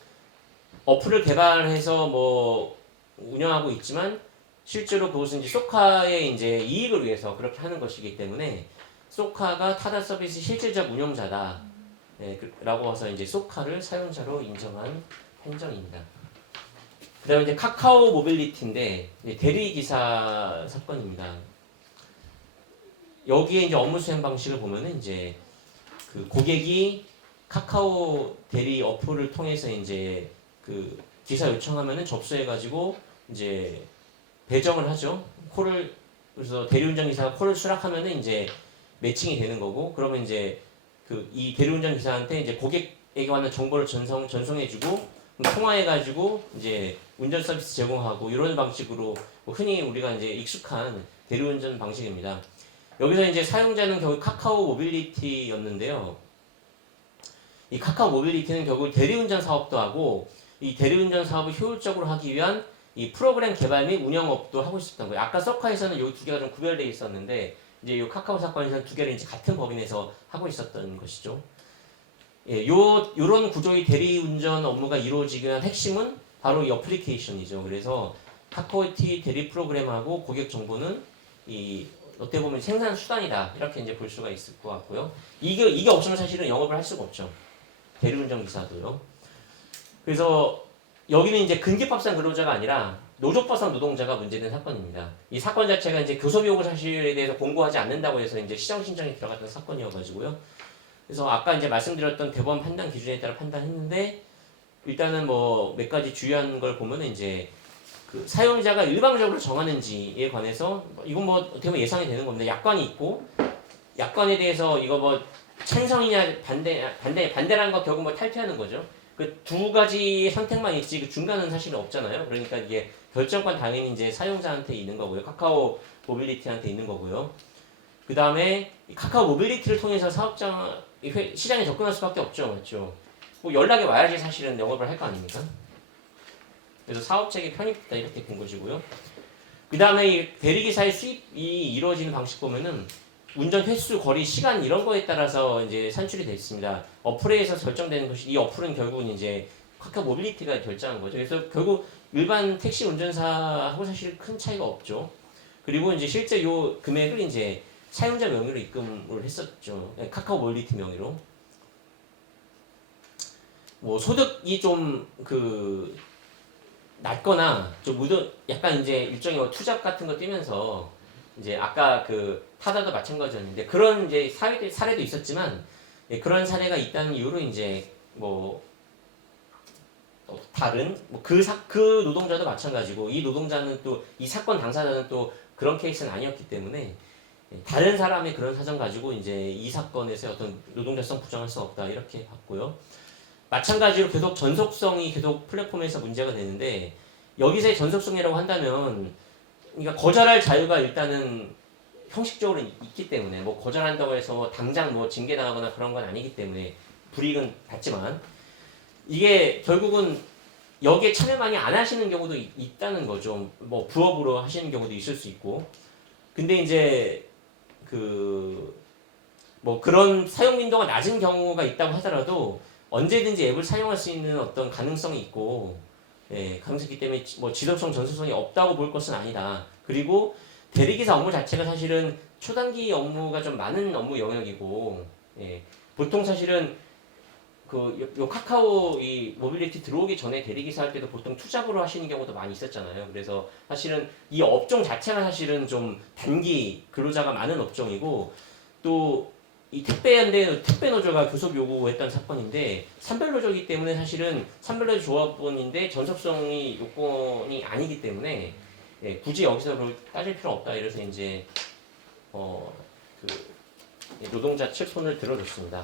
어플을 개발해서 뭐 운영하고 있지만 실제로 그것은 이제 소카의 이제 이익을 위해서 그렇게 하는 것이기 때문에 소카가 타다 서비스 실질적 운영자다. 라고 해서 이제 소카를 사용자로 인정한 행정입니다. 그 다음에 이제 카카오 모빌리티인데 대리 기사 사건입니다. 여기에 이제 업무 수행 방식을 보면은 이제 그 고객이 카카오 대리 어플을 통해서 이제 그 기사 요청하면은 접수해가지고 이제 배정을 하죠. 그래서 대리운전 기사가 콜을 수락하면은 이제 매칭이 되는 거고, 그러면 이제 그 이 대리운전 기사한테 이제 고객에게 왔는 정보를 전송해주고 통화해가지고 이제 운전 서비스 제공하고 이런 방식으로 흔히 우리가 이제 익숙한 대리운전 방식입니다. 여기서 이제 사용자는 결국 카카오 모빌리티였는데요. 이 카카오 모빌리티는 결국 대리운전 사업도 하고 이 대리운전 사업을 효율적으로 하기 위한 이 프로그램 개발 및 운영업도 하고 있었던 거예요. 아까 서카에서는 이 두 개가 좀 구별되어 있었는데 이제 이 카카오 사건에서는 두 개를 이제 같은 법인에서 하고 있었던 것이죠. 요런 구조의 대리운전 업무가 이루어지기 위한 핵심은 바로 이 어플리케이션이죠. 그래서 카카오티 대리 프로그램하고 고객 정보는 이 어떻게 보면 생산 수단이다 이렇게 이제 볼 수가 있을 것 같고요. 이게 없으면 사실은 영업을 할 수가 없죠. 대리운전 기사도요. 그래서 여기는 이제 근기법상 근로자가 아니라 노조법상 노동자가 문제된 사건입니다. 이 사건 자체가 이제 교섭 요구 사실에 대해서 공고하지 않는다고 해서 이제 시정 신청이 들어갔던 사건이어가지고요. 그래서 아까 이제 말씀드렸던 대법원 판단 기준에 따라 판단했는데, 일단은 뭐 몇 가지 주요한 걸 보면은 이제 그 사용자가 일방적으로 정하는지에 관해서 이건 뭐 어떻게 보면 예상이 되는 겁니다. 약관이 있고 약관에 대해서 이거 뭐 찬성이냐 반대라는 거 결국 뭐 탈피하는 거죠. 그 두 가지 선택만 있지 그 중간은 사실 없잖아요. 그러니까 이게 결정권 당연히 이제 사용자한테 있는 거고요. 카카오 모빌리티한테 있는 거고요. 그 다음에 카카오 모빌리티를 통해서 시장에 접근할 수밖에 없죠, 맞죠? 뭐 연락이 와야지 사실은 영업을 할 거 아닙니까? 그래서 사업체계 편입다 이렇게 본 것이고요. 그 다음에 이 대리기사의 수입이 이루어지는 방식 보면은 운전 횟수, 거리, 시간 이런 거에 따라서 이제 산출이 되어 있습니다. 어플에서 결정되는 것이 이 어플은 결국은 이제 카카오 모빌리티가 결정한 거죠. 그래서 결국 일반 택시 운전사하고 사실 큰 차이가 없죠. 그리고 이제 실제 요 금액을 이제 사용자 명의로 입금을 했었죠. 카카오 모빌리티 명의로. 뭐 소득이 좀 그 낮거나 좀 약간 이제 일종의 뭐 투잡 같은 거 뛰면서 이제 아까 그 타다도 마찬가지였는데 그런 이제 사례도 있었지만 그런 사례가 있다는 이유로 이제 뭐 다른 그 노동자도 마찬가지고 이 노동자는 또 이 사건 당사자는 또 그런 케이스는 아니었기 때문에 다른 사람의 그런 사정 가지고 이제 이 사건에서 어떤 노동자성 부정할 수 없다 이렇게 봤고요. 마찬가지로 계속 전속성이 계속 플랫폼에서 문제가 되는데 여기서의 전속성이라고 한다면 그러니까 거절할 자유가 일단은 형식적으로 있기 때문에 뭐 거절한다고 해서 당장 뭐 징계당하거나 그런 건 아니기 때문에 불이익은 받지만 이게 결국은 여기에 참여 많이 안 하시는 경우도 있다는 거죠. 뭐 부업으로 하시는 경우도 있을 수 있고 근데 이제 뭐 그런 사용 빈도가 낮은 경우가 있다고 하더라도 언제든지 앱을 사용할 수 있는 어떤 가능성이 있고 가능성이 있기 때문에 뭐 지속성, 전속성이 없다고 볼 것은 아니다. 그리고 대리기사 업무 자체가 사실은 초단기 업무가 좀 많은 업무 영역이고 보통 사실은 요 카카오 이 모빌리티 들어오기 전에 대리기사 할 때도 보통 투잡으로 하시는 경우도 많이 있었잖아요. 그래서 사실은 이 업종 자체가 사실은 좀 단기 근로자가 많은 업종이고 또 이 택배 노조가 교섭 요구했던 사건인데 산별 노조이기 때문에 사실은 산별 노조 조합원인데 전속성이 요건이 아니기 때문에 굳이 여기서 따질 필요 없다 이래서 이제 노동자 측 손을 들어줬습니다.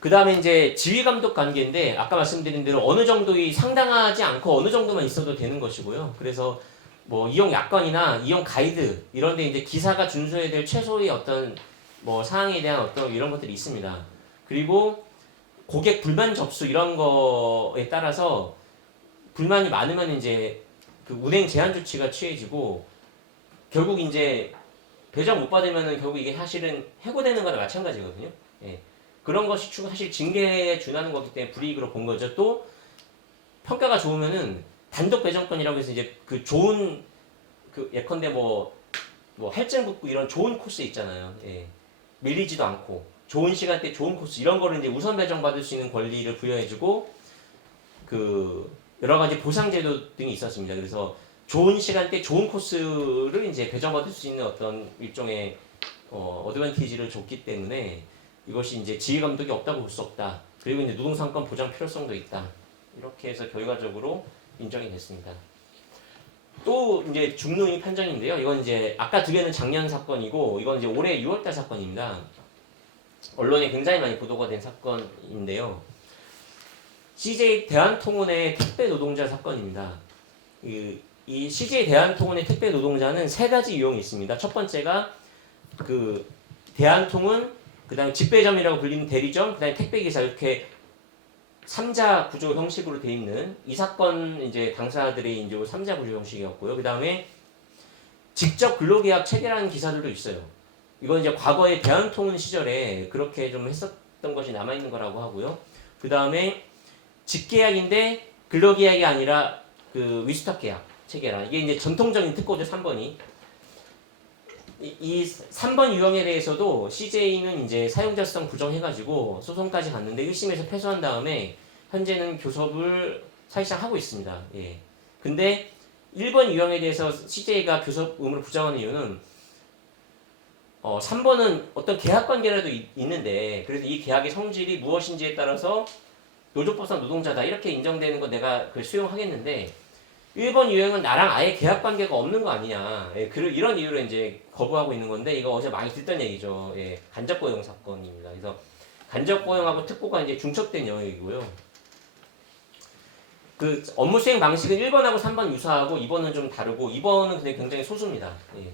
그 다음에 이제 지휘감독 관계인데 아까 말씀드린 대로 어느 정도의 상당하지 않고 어느 정도만 있어도 되는 것이고요. 그래서 뭐 이용 약관이나 이용 가이드 이런데 이제 기사가 준수해야 될 최소의 어떤 뭐 사항에 대한 어떤 이런 것들이 있습니다. 그리고 고객 불만 접수 이런 거에 따라서 불만이 많으면 이제 그 운행 제한 조치가 취해지고 결국 이제 배정 못 받으면은 결국 이게 사실은 해고되는 거나 마찬가지거든요. 그런 것이 사실 징계에 준하는 거기 때문에 불이익으로 본 거죠. 또 평가가 좋으면은 단독 배정권이라고 해서 이제 그 좋은 예컨대 뭐 할증 붙고 이런 좋은 코스 있잖아요. 밀리지도 않고 좋은 시간대 좋은 코스 이런 거를 이제 우선 배정 받을 수 있는 권리를 부여해주고 여러 가지 보상 제도 등이 있었습니다. 그래서 좋은 시간대 좋은 코스를 이제 배정받을 수 있는 어떤 일종의 어드밴티지를 줬기 때문에 이것이 이제 지휘 감독이 없다고 볼 수 없다. 그리고 이제 노동상권 보장 필요성도 있다. 이렇게 해서 결과적으로 인정이 됐습니다. 또 이제 중노위 판정인데요. 이건 이제 아까 두 개는 작년 사건이고 이건 이제 올해 6월달 사건입니다. 언론에 굉장히 많이 보도가 된 사건인데요. CJ 대한통운의 택배 노동자 사건입니다. 이 CJ 대한통운의 택배 노동자는 세 가지 유형이 있습니다. 첫 번째가 대한통운, 그다음에 직배점이라고 불리는 대리점, 그다음에 택배기사 이렇게 3자 구조 형식으로 되어 있는 이 사건 이제 당사자들의 이제 3자 구조 형식이었고요. 그다음에 직접 근로계약 체결하는 기사들도 있어요. 이건 이제 과거에 대한통운 시절에 그렇게 좀 했었던 것이 남아 있는 거라고 하고요. 그다음에 직계약인데 근로계약이 아니라 위스탁 계약 체결한 이게 이제 전통적인 특고죠. 3번이 이 3번 유형에 대해서도 CJ는 이제 사용자성 부정해가지고 소송까지 갔는데 1심에서 패소한 다음에 현재는 교섭을 사실상 하고 있습니다. 근데 1번 유형에 대해서 CJ가 교섭 의무를 부정하는 이유는 3번은 어떤 계약 관계라도 있는데 그래서 이 계약의 성질이 무엇인지에 따라서 노조법상 노동자다 이렇게 인정되는 거 내가 그걸 수용하겠는데 일본 유형은 나랑 아예 계약 관계가 없는 거 아니냐. 예, 이런 이유로 이제 거부하고 있는 건데 이거 어제 많이 듣던 얘기죠. 예, 간접 고용 사건입니다. 그래서 간접 고용하고 특고가 이제 중첩된 영역이고요. 그 업무 수행 방식은 1번하고 3번 유사하고 2번은 좀 다르고 2번은 근데 굉장히 소수입니다. 예.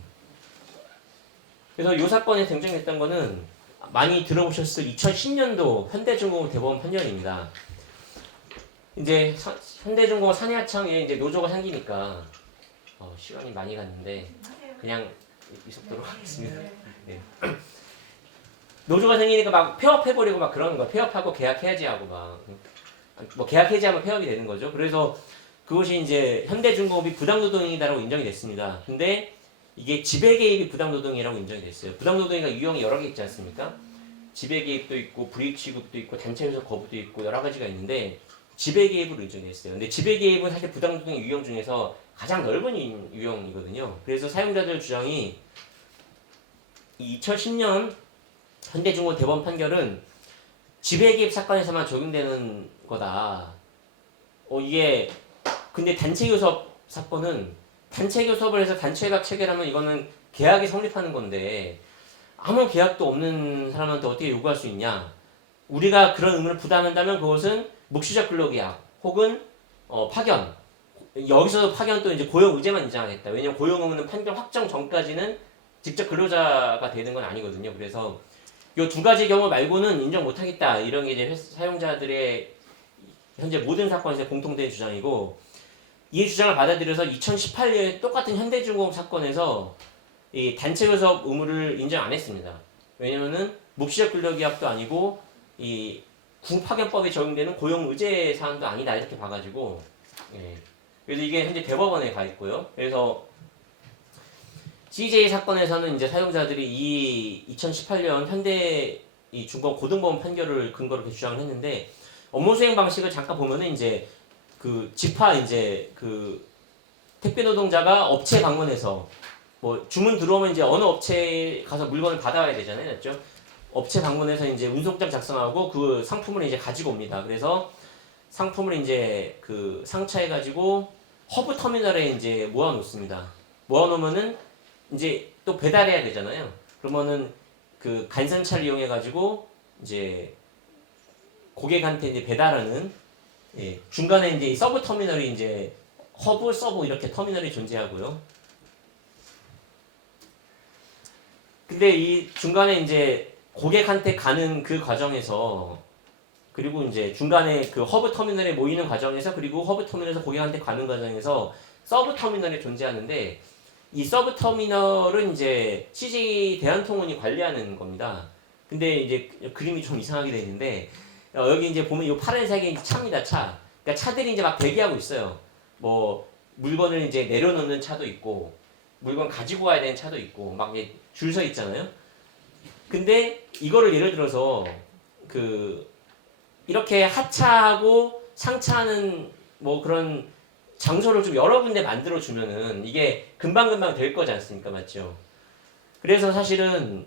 그래서 이 사건에 등장했던 거는 많이 들어보셨을 2010년도 현대중공업 대법원 판결입니다. 이제 현대중공업 산하청에 이제 노조가 생기니까 시간이 많이 갔는데 그냥 이 속도로 하겠습니다. 네. 노조가 생기니까 막 폐업해버리고 막 그러는 거야. 폐업하고 계약해야지 하고 막 뭐 계약 해지하면 폐업이 되는 거죠. 그래서 그것이 이제 현대중공업이 부당노동이다라고 인정이 됐습니다. 근데 이게 지배개입이 부당노동이라고 인정이 됐어요. 부당노동이가 유형이 여러 개 있지 않습니까? 지배개입도 있고 불이익취급도 있고 단체에서 거부도 있고 여러 가지가 있는데 지배개입으로 인정이 됐어요. 근데 지배개입은 사실 부당노동의 유형 중에서 가장 넓은 유형이거든요. 그래서 사용자들 주장이 2010년 현대중공업 대법원 판결은 지배개입 사건에서만 적용되는 거다. 이게 근데 단체교섭 사건은 단체교섭을 해서 단체계약 체결하면 이거는 계약이 성립하는 건데 아무 계약도 없는 사람한테 어떻게 요구할 수 있냐? 우리가 그런 의무를 부담한다면 그것은 묵시적 근로계약 혹은 파견. 여기서 파견 또 이제 고용 의제만 인정하겠다. 왜냐면 고용 의무는 판결 확정 전까지는 직접 근로자가 되는 건 아니거든요. 그래서 이 두 가지 경우 말고는 인정 못하겠다. 이런 게 이제 사용자들의 현재 모든 사건에서 공통된 주장이고 이 주장을 받아들여서 2018년에 똑같은 현대중공업 사건에서 이 단체교섭 의무를 인정 안 했습니다. 왜냐면은 묵시적 근로계약도 아니고 이 군파견법에 적용되는 고용 의제 사항도 아니다 이렇게 봐가지고 그래서 이게 현재 대법원에 가 있고요. 그래서 CJ 사건에서는 이제 사용자들이 이 2018년 현대 이 중공 고등법원 판결을 근거로 이렇게 주장을 했는데 업무 수행 방식을 잠깐 보면은 이제 그 집화 이제 그 택배 노동자가 업체 방문해서 뭐 주문 들어오면 이제 어느 업체에 가서 물건을 받아와야 되잖아요, 맞죠? 업체 방문해서 이제 운송장 작성하고 그 상품을 이제 가지고 옵니다. 그래서 상품을 이제 그 상차해 가지고 허브 터미널에 이제 모아 놓습니다. 모아 놓으면은 이제 또 배달해야 되잖아요. 그러면은 그 간선차를 이용해 가지고 이제 고객한테 이제 배달하는 중간에 이제 서브 터미널이 이제 허브, 서브 이렇게 터미널이 존재하고요. 근데 이 중간에 이제 고객한테 가는 그 과정에서 그리고 이제 중간에 그 허브 터미널에 모이는 과정에서 그리고 허브 터미널에서 고객한테 가는 과정에서 서브 터미널이 존재하는데 이 서브 터미널은 이제 CJ 대한통운이 관리하는 겁니다. 근데 이제 그림이 좀 이상하게 되어 있는데 여기 이제 보면 이 파란색이 차입니다, 차. 그러니까 차들이 이제 막 대기하고 있어요. 뭐 물건을 이제 내려놓는 차도 있고 물건 가지고 와야 되는 차도 있고 막 줄 서 있잖아요. 근데 이거를 예를 들어서 그 이렇게 하차하고 상차하는 뭐 그런 장소를 좀 여러 군데 만들어 주면은 이게 금방금방 될 거지 않습니까? 맞죠? 그래서 사실은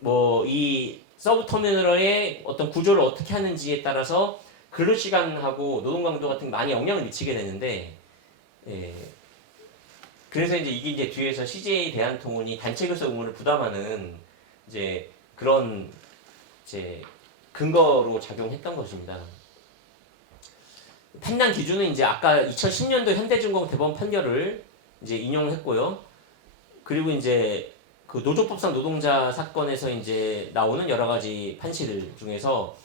뭐 이 서브 터미널의 어떤 구조를 어떻게 하는지에 따라서 근로 시간하고 노동 강도 같은 게 많이 영향을 미치게 되는데 그래서 이제 이게 뒤에서 CJ 대한통운이 단체 교섭 의무를 부담하는 이제 그런 이제 근거로 작용했던 것입니다. 판단 기준은 이제 아까 2010년도 현대중공업 대법원 판결을 이제 인용했고요. 그리고 이제 그 노조법상 노동자 사건에서 이제 나오는 여러 가지 판시들 중에서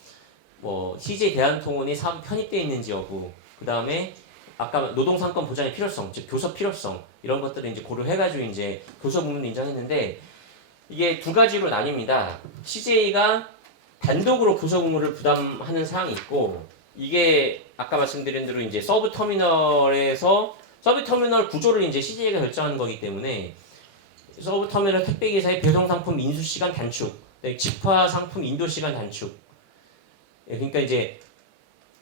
뭐 CJ 대한통운이 사업 편입되어 있는지 여부, 그 다음에 아까 노동상권 보장의 필요성, 즉 교섭 필요성 이런 것들을 이제 고려해가지고 이제 교섭 의무를 인정했는데 이게 두 가지로 나뉩니다. CJ가 단독으로 교섭 의무를 부담하는 사항이 있고 이게 아까 말씀드린 대로 이제 서브 터미널에서 서브 터미널 구조를 이제 CJ가 결정하는 거기 때문에 서브 터미널 택배 기사의 배송 상품 인수 시간 단축, 집화 상품 인도 시간 단축. 그러니까 이제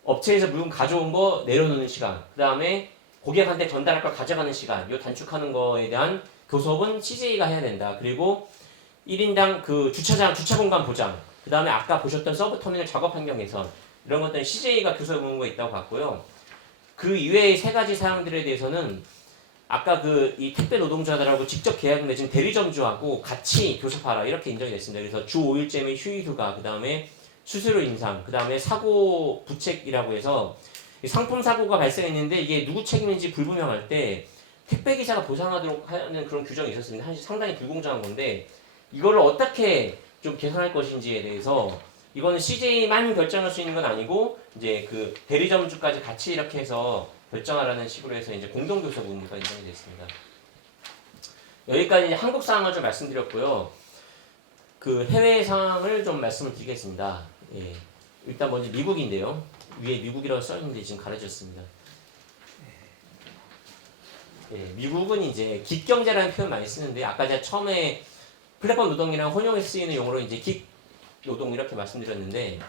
업체에서 물건 가져온 거 내려놓는 시간, 그 다음에 고객한테 전달할 걸 가져가는 시간, 요 단축하는 거에 대한 교섭은 CJ가 해야 된다. 그리고 1인당 그 주차 공간 보장, 그 다음에 아까 보셨던 서브 터미널 작업 환경 개선, 이런 것들은 CJ가 교섭 의무가 있다고 봤고요. 그 이외의 세 가지 사항들에 대해서는 아까 그 이 택배 노동자들하고 직접 계약을 맺은 대리점주하고 같이 교섭하라 이렇게 인정이 됐습니다. 그래서 주 5일제 및 휴일휴가, 그 다음에 수수료 인상, 그 다음에 사고 부책이라고 해서 상품 사고가 발생했는데 이게 누구 책임인지 불분명할 때 택배 기사가 보상하도록 하는 그런 규정이 있었습니다. 사실 상당히 불공정한 건데 이거를 어떻게 좀 개선할 것인지에 대해서 이거는 CJ만 결정할 수 있는 건 아니고 이제 그 대리점주까지 같이 이렇게 해서 결정하라는 식으로 해서 이제 공동교섭 의무가 인정이 됐습니다. 여기까지 이제 한국 상황을 좀 말씀드렸고요. 그 해외 상황을 좀 말씀을 드리겠습니다. 예. 일단 먼저 미국인데요. 위에 미국이라고 써있는데 지금 가려졌습니다. 예, 미국은 이제 긱경제라는 표현 많이 쓰는데 아까 제가 처음에 플랫폼 노동이랑 혼용에 쓰이는 용어로 이제 긱 노동 이렇게 말씀드렸는데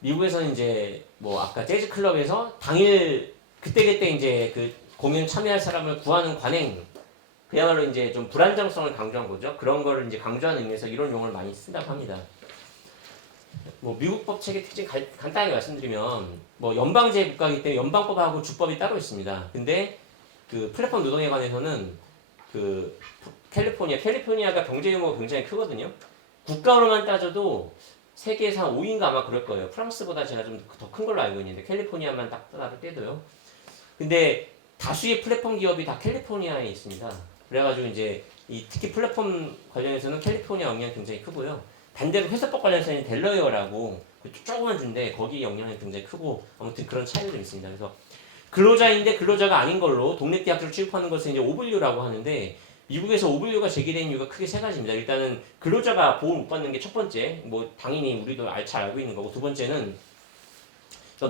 미국에서는 이제 뭐 아까 재즈 클럽에서 당일 그때그때 이제 그 공연 참여할 사람을 구하는 관행 그야말로 이제 좀 불안정성을 강조한 거죠. 그런 거를 이제 강조하는 의미에서 이런 용어를 많이 쓴다고 합니다. 뭐 미국 법칙의 특징 간단하게 말씀드리면 뭐 연방제 국가이기 때문에 연방법하고 주법이 따로 있습니다. 근데 그 플랫폼 노동에 관해서는 그 캘리포니아가 경제 규모가 굉장히 크거든요. 국가로만 따져도 세계에서 한 5위인가 아마 그럴 거예요. 프랑스보다 제가 좀 더 큰 걸로 알고 있는데 캘리포니아만 딱 따로 떼도요. 근데 다수의 플랫폼 기업이 다 캘리포니아에 있습니다. 그래가지고 이제 이 특히 플랫폼 관련해서는 캘리포니아 영향이 굉장히 크고요. 반대로 회사법 관련해서는 델러웨어라고 조그만 주인데 거기 영향이 굉장히 크고 아무튼 그런 차이가 좀 있습니다. 그래서 근로자인데 근로자가 아닌 걸로 독립계약서를 취급하는 것을 이제 오블류라고 하는데 미국에서 오블류가 제기된 이유가 크게 세 가지입니다. 일단은 근로자가 보호를 못 받는 게 첫 번째, 뭐 당연히 우리도 잘 알고 있는 거고 두 번째는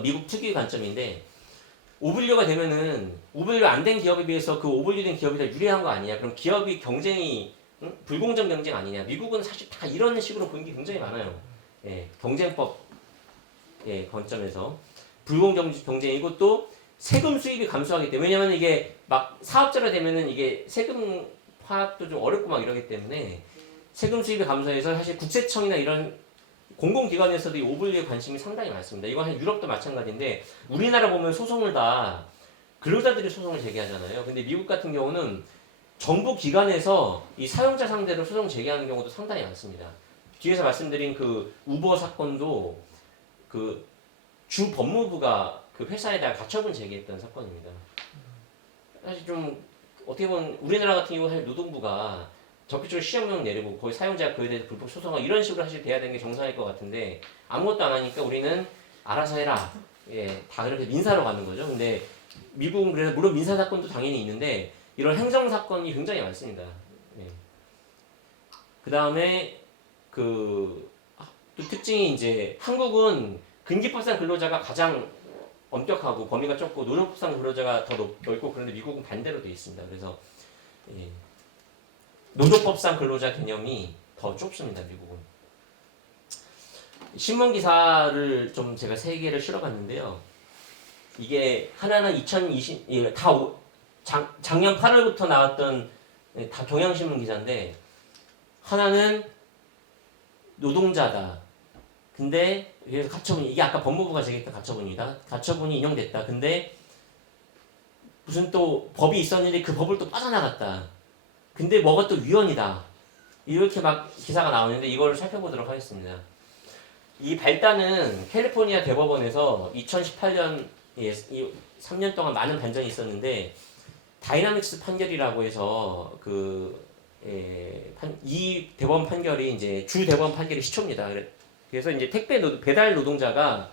미국 특유의 관점인데 오블류가 되면은 오블류 안 된 기업에 비해서 그 오블류된 기업이 더 유리한 거 아니냐? 그럼 기업이 경쟁이 불공정 경쟁 아니냐? 미국은 사실 다 이런 식으로 보는 게 굉장히 많아요. 예, 경쟁법 관점에서 불공정 경쟁이고 또 세금 수입이 감소하기 때문에 왜냐면 이게 막 사업자로 되면은 이게 세금 파악도 좀 어렵고 막 이러기 때문에 세금 수입이 감소해서 사실 국세청이나 이런 공공기관에서도 이 오블리에 관심이 상당히 많습니다. 이건 유럽도 마찬가지인데 우리나라 보면 소송을 다 근로자들이 소송을 제기하잖아요. 근데 미국 같은 경우는 정부 기관에서 이 사용자 상대로 소송 제기하는 경우도 상당히 많습니다. 뒤에서 말씀드린 그 우버 사건도 그 주 법무부가 그 회사에다가 가처분 제기했던 사건입니다. 사실 좀 어떻게 보면 우리나라 같은 경우 사실 노동부가 적극적으로 시정명 내리고 거의 사용자가 그에 대해서 불법 소송하고 이런 식으로 사실 돼야 되는 게 정상일 것 같은데 아무것도 안 하니까 우리는 알아서 해라. 예, 다 그렇게 민사로 가는 거죠. 근데 미국은 그래서 물론 민사 사건도 당연히 있는데 이런 행정 사건이 굉장히 많습니다. 예. 그 다음에 그 또 특징이 이제 한국은 근기법상 근로자가 가장 엄격하고 범위가 좁고 노동법상 근로자가 더 넓고 그런데 미국은 반대로 되어 있습니다. 그래서 예. 노조법상 근로자 개념이 더 좁습니다. 미국은. 신문 기사를 좀 제가 3개를 실어봤는데요. 이게 하나는 2020 작년 8월부터 나왔던 다 경향신문 기사인데 하나는 노동자다. 근데 그래서 가처분 이게 아까 법무부가 제기했던 가처분이다. 가처분이 인용됐다. 근데 무슨 또 법이 있었는데 그 법을 또 빠져나갔다. 근데 뭐가 또 위헌이다. 이렇게 막 기사가 나오는데 이거를 살펴보도록 하겠습니다. 이 발단은 캘리포니아 대법원에서 2018년 3년 동안 많은 반전이 있었는데 다이나믹스 판결이라고 해서 이 대법원 판결이 이제 주 대법원 판결이 시초입니다. 그래서 이제 배달 노동자가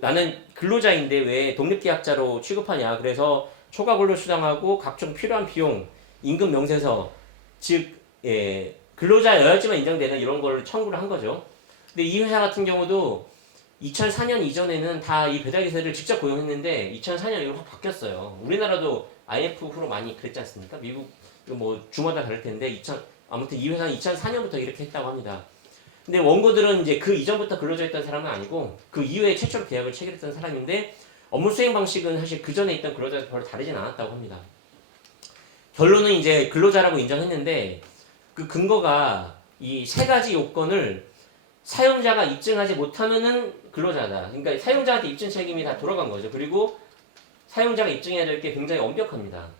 나는 근로자인데 왜 독립계약자로 취급하냐. 그래서 초과 근로수당하고 각종 필요한 비용, 임금 명세서, 즉 근로자여야지만 인정되는 이런 걸 청구를 한 거죠. 근데 이 회사 같은 경우도 2004년 이전에는 다 이 배달기사를 직접 고용했는데 2004년 이후로 확 바뀌었어요. 우리나라도 IMF 후로 많이 그랬지 않습니까? 미국 뭐 주마다 다를 텐데 아무튼 이 회사는 2004년부터 이렇게 했다고 합니다. 근데 원고들은 이제 그 이전부터 근로자였던 사람은 아니고 그 이후에 최초로 계약을 체결했던 사람인데 업무 수행 방식은 사실 그 전에 있던 근로자와 별로 다르진 않았다고 합니다. 결론은 이제 근로자라고 인정했는데 그 근거가 이 3가지 요건을 사용자가 입증하지 못하면은 근로자다. 그러니까 사용자한테 입증 책임이 다 돌아간 거죠. 그리고 사용자가 입증해야 될 게 굉장히 엄격합니다.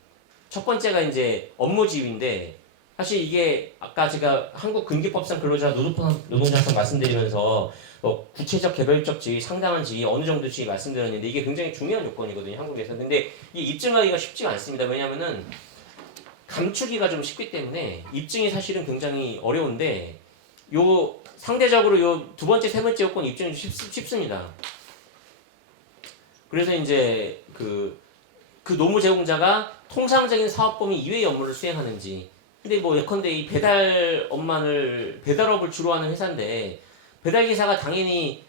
첫 번째가 이제 업무지휘인데 사실 이게 아까 제가 한국근기법상 근로자 노동자성 말씀드리면서 구체적 개별적 지위, 상당한 지위, 어느 정도 지위 말씀드렸는데 이게 굉장히 중요한 요건이거든요. 한국에서. 근데 이 입증하기가 쉽지가 않습니다. 왜냐하면은 감추기가 좀 쉽기 때문에 입증이 사실은 굉장히 어려운데 요 상대적으로 요 두 번째, 세 번째 요건 입증이 쉽습니다. 그래서 이제 그 노무 제공자가 통상적인 사업 범위 이외의 업무를 수행하는지. 근데 뭐 예컨대 이 배달업을 주로 하는 회사인데 배달 기사가 당연히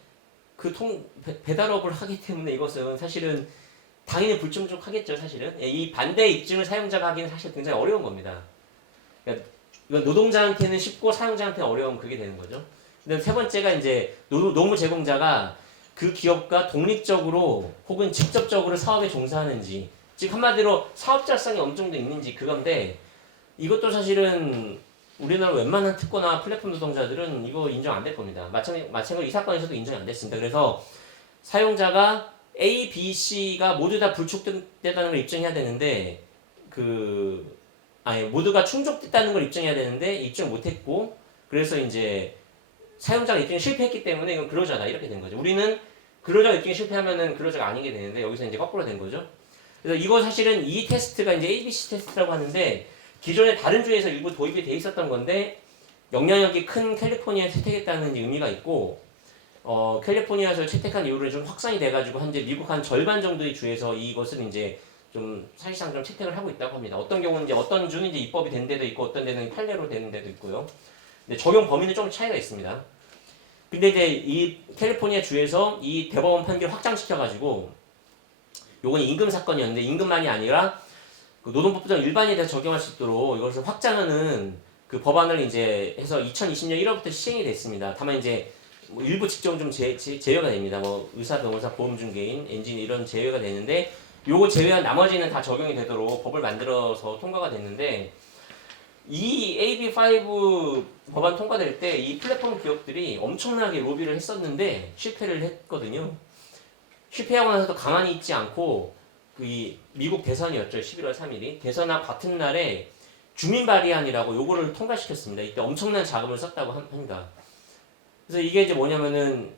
배달업을 하기 때문에 이것은 사실은 당연히 불충족하겠죠, 사실은. 이 반대 입증을 사용자가 하기는 사실 굉장히 어려운 겁니다. 그러니까 이건 노동자한테는 쉽고 사용자한테는 어려운 그게 되는 거죠. 근데 세 번째가 이제 노무 제공자가 그 기업과 독립적으로 혹은 직접적으로 사업에 종사하는지, 즉 한마디로 사업자성이 어느 정도 있는지 그건데 이것도 사실은 우리나라 웬만한 특허나 플랫폼 노동자들은 이거 인정 안 될 겁니다. 마찬가지로 이 사건에서도 인정이 안 됐습니다. 그래서 사용자가 A, B, C가 모두 다 불충족됐다는 걸 입증해야 되는데 모두가 충족됐다는 걸 입증해야 되는데 입증 못했고 그래서 이제 사용자가 입증에 실패했기 때문에 이건 근로자다 이렇게 된 거죠. 우리는 근로자가 입증에 실패하면은 근로자가 아니게 되는데 여기서 이제 거꾸로 된 거죠. 그래서 이거 사실은 이 테스트가 이제 ABC 테스트라고 하는데 기존에 다른 주에서 일부 도입이 돼 있었던 건데 영향력이 큰 캘리포니아에 채택했다는 의미가 있고 캘리포니아에서 채택한 이후로 좀 확산이 돼가지고 현재 미국 한 절반 정도의 주에서 이것을 이제 좀 사실상 좀 채택을 하고 있다고 합니다. 어떤 경우는 이제 어떤 주는 이제 입법이 된 데도 있고 어떤 데는 판례로 되는 데도 있고요. 근데 적용 범위는 좀 차이가 있습니다. 근데 이제 이 캘리포니아 주에서 이 대법원 판결을 확장시켜가지고 요건 임금 사건이었는데 임금만이 아니라 그 노동법상 일반인에 대해서 적용할 수 있도록 이것을 확장하는 그 법안을 이제 해서 2020년 1월부터 시행이 됐습니다. 다만 이제 뭐 일부 직종 좀 제외가 됩니다. 뭐 의사, 변호사, 보험중개인, 엔지니어 이런 제외가 되는데 요거 제외한 나머지는 다 적용이 되도록 법을 만들어서 통과가 됐는데 이 AB5 법안 통과될 때 이 플랫폼 기업들이 엄청나게 로비를 했었는데 실패를 했거든요. 실패하고 나서도 가만히 있지 않고 이 미국 대선이었죠. 11월 3일이. 대선과 같은 날에 주민 발의안이라고 요거를 통과시켰습니다. 이때 엄청난 자금을 썼다고 합니다. 그래서 이게 이제 뭐냐면은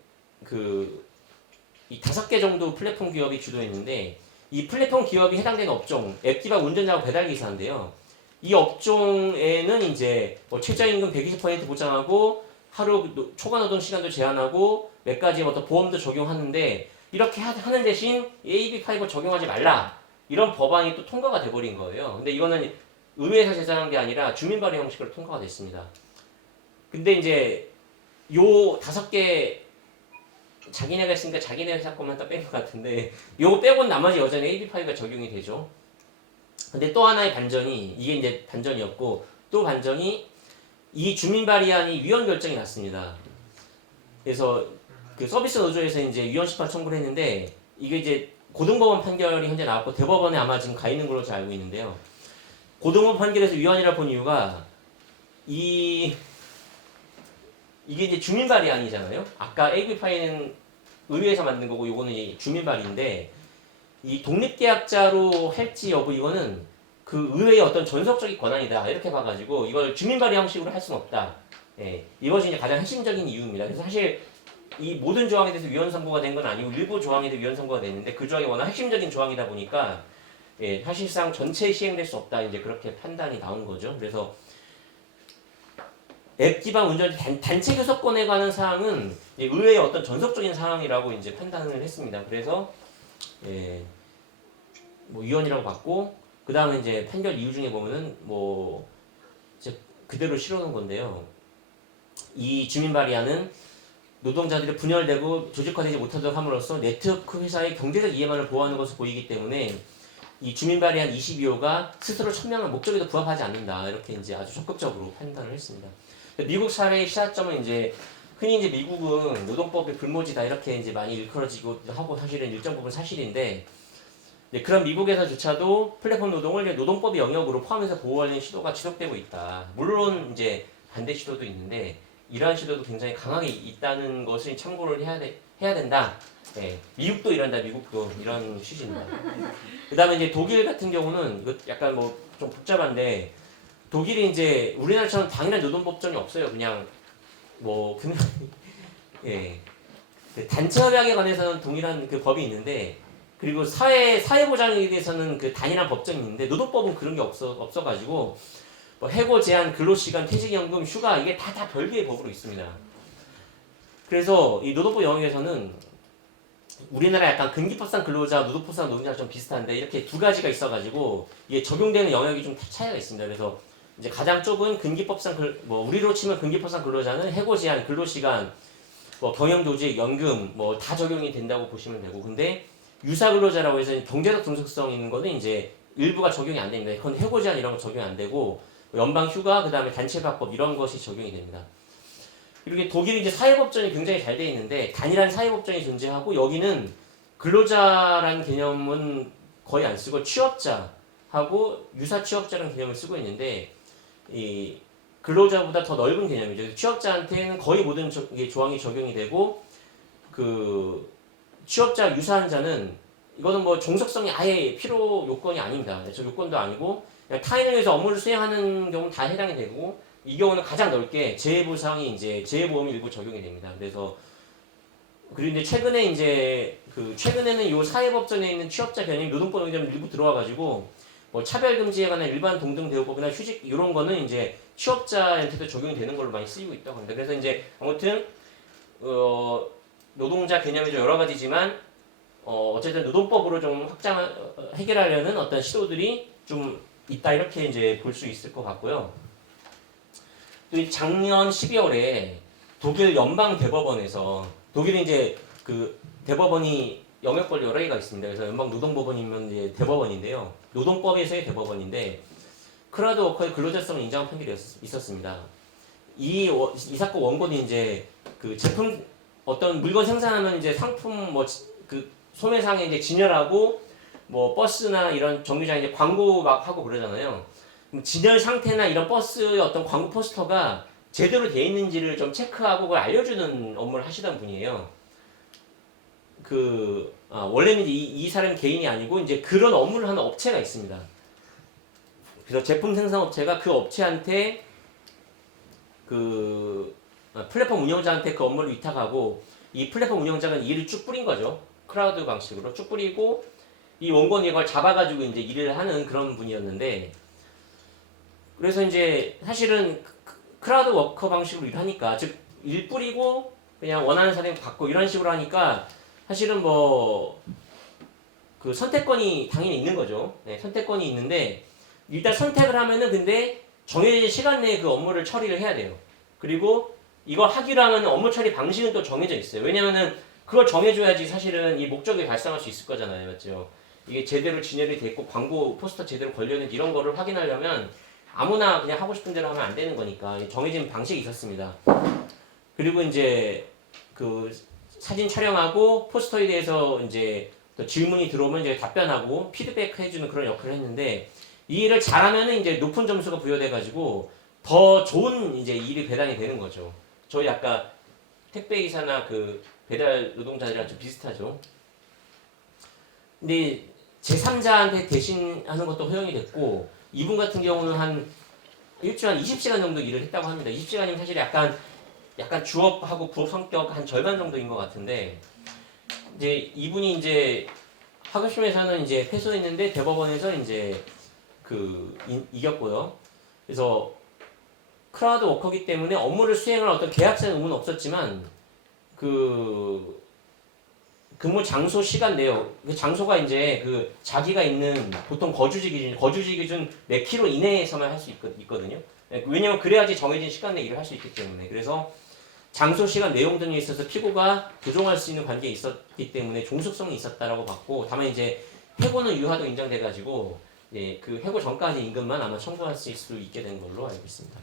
이 5개 정도 플랫폼 기업이 주도했는데 이 플랫폼 기업이 해당되는 업종, 앱 기반 운전자하고 배달 기사인데요. 이 업종에는 이제 뭐 최저임금 120% 보장하고 하루 초과 노동 시간도 제한하고 몇 가지 어떤 보험도 적용하는데 이렇게 하는 대신 AB5 적용하지 말라 이런 법안이 또 통과가 돼버린 거예요. 근데 이거는 의회에서 제정한 게 아니라 주민 발의 형식으로 통과가 됐습니다. 근데 이제 요 5개 자기네가 했으니까 자기네 회사 것만 딱 뺀 것 같은데 요거 빼고는 나머지 여전히 AB5가 적용이 되죠. 근데 또 하나의 반전이 이게 이제 반전이었고 또 반전이 이 주민 발의안이 위헌 결정이 났습니다. 그래서 그 서비스 노조에서 이제 위헌 심판 청구를 했는데 이게 이제 고등법원 판결이 현재 나왔고 대법원에 아마 지금 가 있는 걸로 잘 알고 있는데요. 고등법원 판결에서 위헌이라 본 이유가 이게 이제 주민 발의안이잖아요. 아까 AB5는 의회에서 만든 거고 요거는 주민 발의인데 이 독립계약자로 할지 여부 이거는 그 의회의 어떤 전속적인 권한이다 이렇게 봐가지고 이걸 주민 발의 형식으로 할 수는 없다. 예, 이것이 이제 가장 핵심적인 이유입니다. 그래서 사실 이 모든 조항에 대해서 위헌 선고가 된 건 아니고 일부 조항에 대해 위헌 선고가 됐는데 그 조항이 워낙 핵심적인 조항이다 보니까 예, 사실상 전체 시행될 수 없다 이제 그렇게 판단이 나온 거죠. 그래서 앱 기반 운전 단체 교섭권에 관한 사항은 의회의 어떤 전속적인 사항이라고 이제 판단을 했습니다. 그래서 예, 뭐 위헌이라고 봤고 그 다음에 이제 판결 이유 중에 보면은 뭐 이제 그대로 실어놓은 건데요. 이 주민 발의안은 노동자들이 분열되고 조직화되지 못하도록 함으로써 네트워크 회사의 경제적 이해만을 보호하는 것으로 보이기 때문에 이 주민 발의안 22호가 스스로 천명한 목적에도 부합하지 않는다 이렇게 이제 아주 적극적으로 판단을 했습니다. 미국 사례의 시사점은 이제 흔히 이제 미국은 노동법의 불모지다 이렇게 이제 많이 일컬어지고 하고 사실은 일정 부분 사실인데 그런 미국에서조차도 플랫폼 노동을 노동법의 영역으로 포함해서 보호하는 시도가 지속되고 있다. 물론 이제 반대 시도도 있는데 이러한 시도도 굉장히 강하게 있다는 것을 참고를 해야 된다. 네, 미국도 이런다. 미국도 이런 취지입니다. 그다음에 이제 독일 같은 경우는 이거 약간 뭐 좀 복잡한데 독일이 이제 우리나라처럼 당일날 노동법정이 없어요. 그냥 뭐 그냥 예. 그 단체협약에 관해서는 동일한 그 법이 있는데 그리고 사회보장에 대해서는 그 단일한 법정이 있는데 노동법은 그런 게 없어가지고 뭐 해고 제한, 근로시간, 퇴직연금, 휴가 이게 다 별개의 법으로 있습니다. 그래서 이 노동법 영역에서는 우리나라 약간 근기법상 근로자, 노동법상 노동자랑 좀 비슷한데 이렇게 두 가지가 있어가지고 이게 적용되는 영역이 좀 차이가 있습니다. 그래서 이제 가장 좁은 근기법상 뭐 우리로 치면 근기법상 근로자는 해고 제한, 근로시간, 뭐 경영조직, 연금 뭐 다 적용이 된다고 보시면 되고 근데 유사근로자라고 해서 경제적 중속성 있는 거는 이제 일부가 적용이 안 됩니다. 그건 해고 제한 이런 거 적용이 안 되고 연방휴가 그다음에 단체박법 이런 것이 적용이 됩니다. 그리고 독일이 이제 사회법전이 굉장히 잘 돼 있는데 단일한 사회법전이 존재하고 여기는 근로자라는 개념은 거의 안 쓰고 취업자하고 유사 취업자라는 개념을 쓰고 있는데 이 근로자보다 더 넓은 개념이죠. 취업자한테는 거의 모든 조항이 적용이 되고 그 취업자 유사한 자는 이거는 뭐 종속성이 아예 필요 요건이 아닙니다. 저 요건도 아니고 그냥 타인을 위해서 업무를 수행하는 경우는 다 해당이 되고 이 경우는 가장 넓게 재해보상이 이제 재해보험이 일부 적용이 됩니다. 그래서 그리고 이제 최근에는 요 사회법전에 있는 취업자 개념이 노동법 개념 일부 들어와가지고 뭐 차별금지에 관한 일반 동등대우법이나 휴직 이런 거는 이제 취업자한테도 적용이 되는 걸로 많이 쓰이고 있다고 합니다. 그래서 이제 아무튼 노동자 개념이 좀 여러 가지지만 어쨌든 노동법으로 좀 해결하려는 어떤 시도들이 좀 있다 이렇게 이제 볼 수 있을 것 같고요. 또 작년 12월에 독일 연방 대법원에서 독일은 이제 그 대법원이 영역권이 여러 개가 있습니다. 그래서 연방 노동법원이면 이제 대법원인데요. 노동법에서의 대법원인데 크라우드 워커의 근로자성을 인정한 판결이 있었습니다. 이 사건 원고는 이제 그 제품 어떤 물건 생산하면 이제 상품 뭐 그 소매상에 이제 진열하고 뭐 버스나 이런 정류장에 이제 광고 막 하고 그러잖아요. 진열 상태나 이런 버스의 어떤 광고 포스터가 제대로 돼 있는지를 좀 체크하고 그걸 알려주는 업무를 하시던 분이에요. 원래는 이 사람 개인이 아니고 이제 그런 업무를 하는 업체가 있습니다. 그래서 제품 생산 업체가 그 업체한테 플랫폼 운영자한테 그 업무를 위탁하고 이 플랫폼 운영자가 일을 쭉 뿌린 거죠. 크라우드 방식으로 쭉 뿌리고 이 원고는 이걸 잡아가지고 이제 일을 하는 그런 분이었는데 그래서 이제 사실은 크라우드 워커 방식으로 일하니까 즉 일 뿌리고 그냥 원하는 사람이 받고 이런 식으로 하니까 사실은 뭐 그 선택권이 당연히 있는 거죠. 네, 선택권이 있는데 일단 선택을 하면은 근데 정해진 시간 내에 그 업무를 처리를 해야 돼요. 그리고 이걸 하기로 하면 업무 처리 방식은 또 정해져 있어요. 왜냐면은 그걸 정해줘야지 사실은 이 목적이 발생할 수 있을 거잖아요. 맞죠? 이게 제대로 진열이 돼 있고 광고 포스터 제대로 걸려있는지 이런 거를 확인하려면 아무나 그냥 하고 싶은 대로 하면 안 되는 거니까 정해진 방식이 있었습니다. 그리고 이제 그 사진 촬영하고 포스터에 대해서 이제 또 질문이 들어오면 이제 답변하고 피드백 해주는 그런 역할을 했는데 이 일을 잘하면은 이제 높은 점수가 부여돼가지고 더 좋은 이제 일이 배당이 되는 거죠. 저희 아까 택배기사나 그 배달 노동자들이랑 좀 비슷하죠. 근데 제3자한테 대신하는 것도 허용이 됐고 이분 같은 경우는 한 일주일에 한 20시간 정도 일을 했다고 합니다. 20시간이면 사실 약간 주업하고 부업 성격 한 절반 정도인 것 같은데 이제 이분이 이제 하급심에서는 이제 패소했는데 대법원에서 이제 이겼고요. 그래서 크라우드 워커기 때문에 업무를 수행할 어떤 계약상 의무는 없었지만 근무 장소 시간 내역 장소가 이제 자기가 있는 보통 거주지 기준 몇 킬로 이내에서만 할 수 있거든요. 왜냐면 그래야지 정해진 시간 내에 일을 할 수 있기 때문에 그래서 장소 시간 내용 등에 있어서 피고가 조종할 수 있는 관계에 있었기 때문에 종속성이 있었다라고 봤고 다만 이제 해고는 유하도 인정돼가지고 그 해고 전까지 임금만 아마 청구할 수 있게 된 걸로 알고 있습니다.